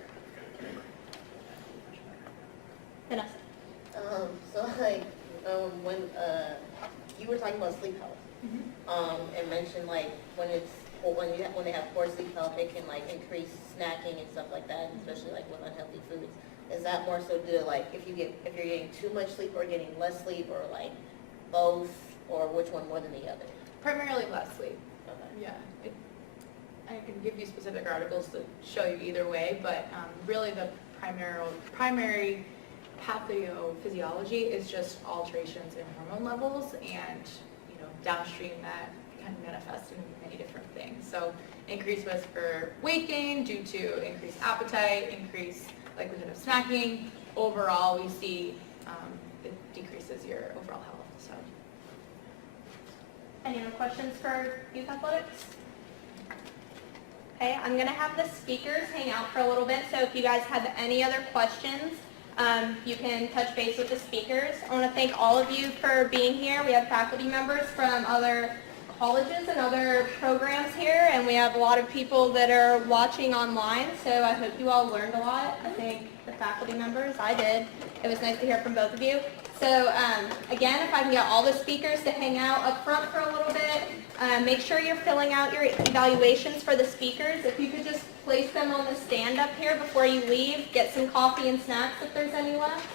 Vanessa? So like when you were talking about sleep health, and mentioned like when they have poor sleep health, it can like increase snacking and stuff like that, especially like with unhealthy foods. Is that more so due to like if you're getting too much sleep or getting less sleep, or like both, or which one more than the other? Primarily less sleep. Okay. Yeah. I can give you specific articles to show you either way, but really the primary pathophysiology is just alterations in hormone levels, and downstream that can manifest in many different things. So increased risk for weight gain due to increased appetite, increased likelihood of smacking. Overall, we see it decreases your overall health. So. Any other questions for youth athletics? Okay, I'm going to have the speakers hang out for a little bit, so if you guys have any other questions, you can touch base with the speakers. I want to thank all of you for being here. We have faculty members from other colleges and other programs here, and we have a lot of people that are watching online, so I hope you all learned a lot. I think the faculty members, I did. It was nice to hear from both of you. So again, if I can get all the speakers to hang out up front for a little bit, make sure you're filling out your evaluations for the speakers. If you could just place them on the stand up here before you leave, get some coffee and snacks if there's any left.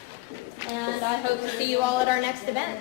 And I hope to see you all at our next event.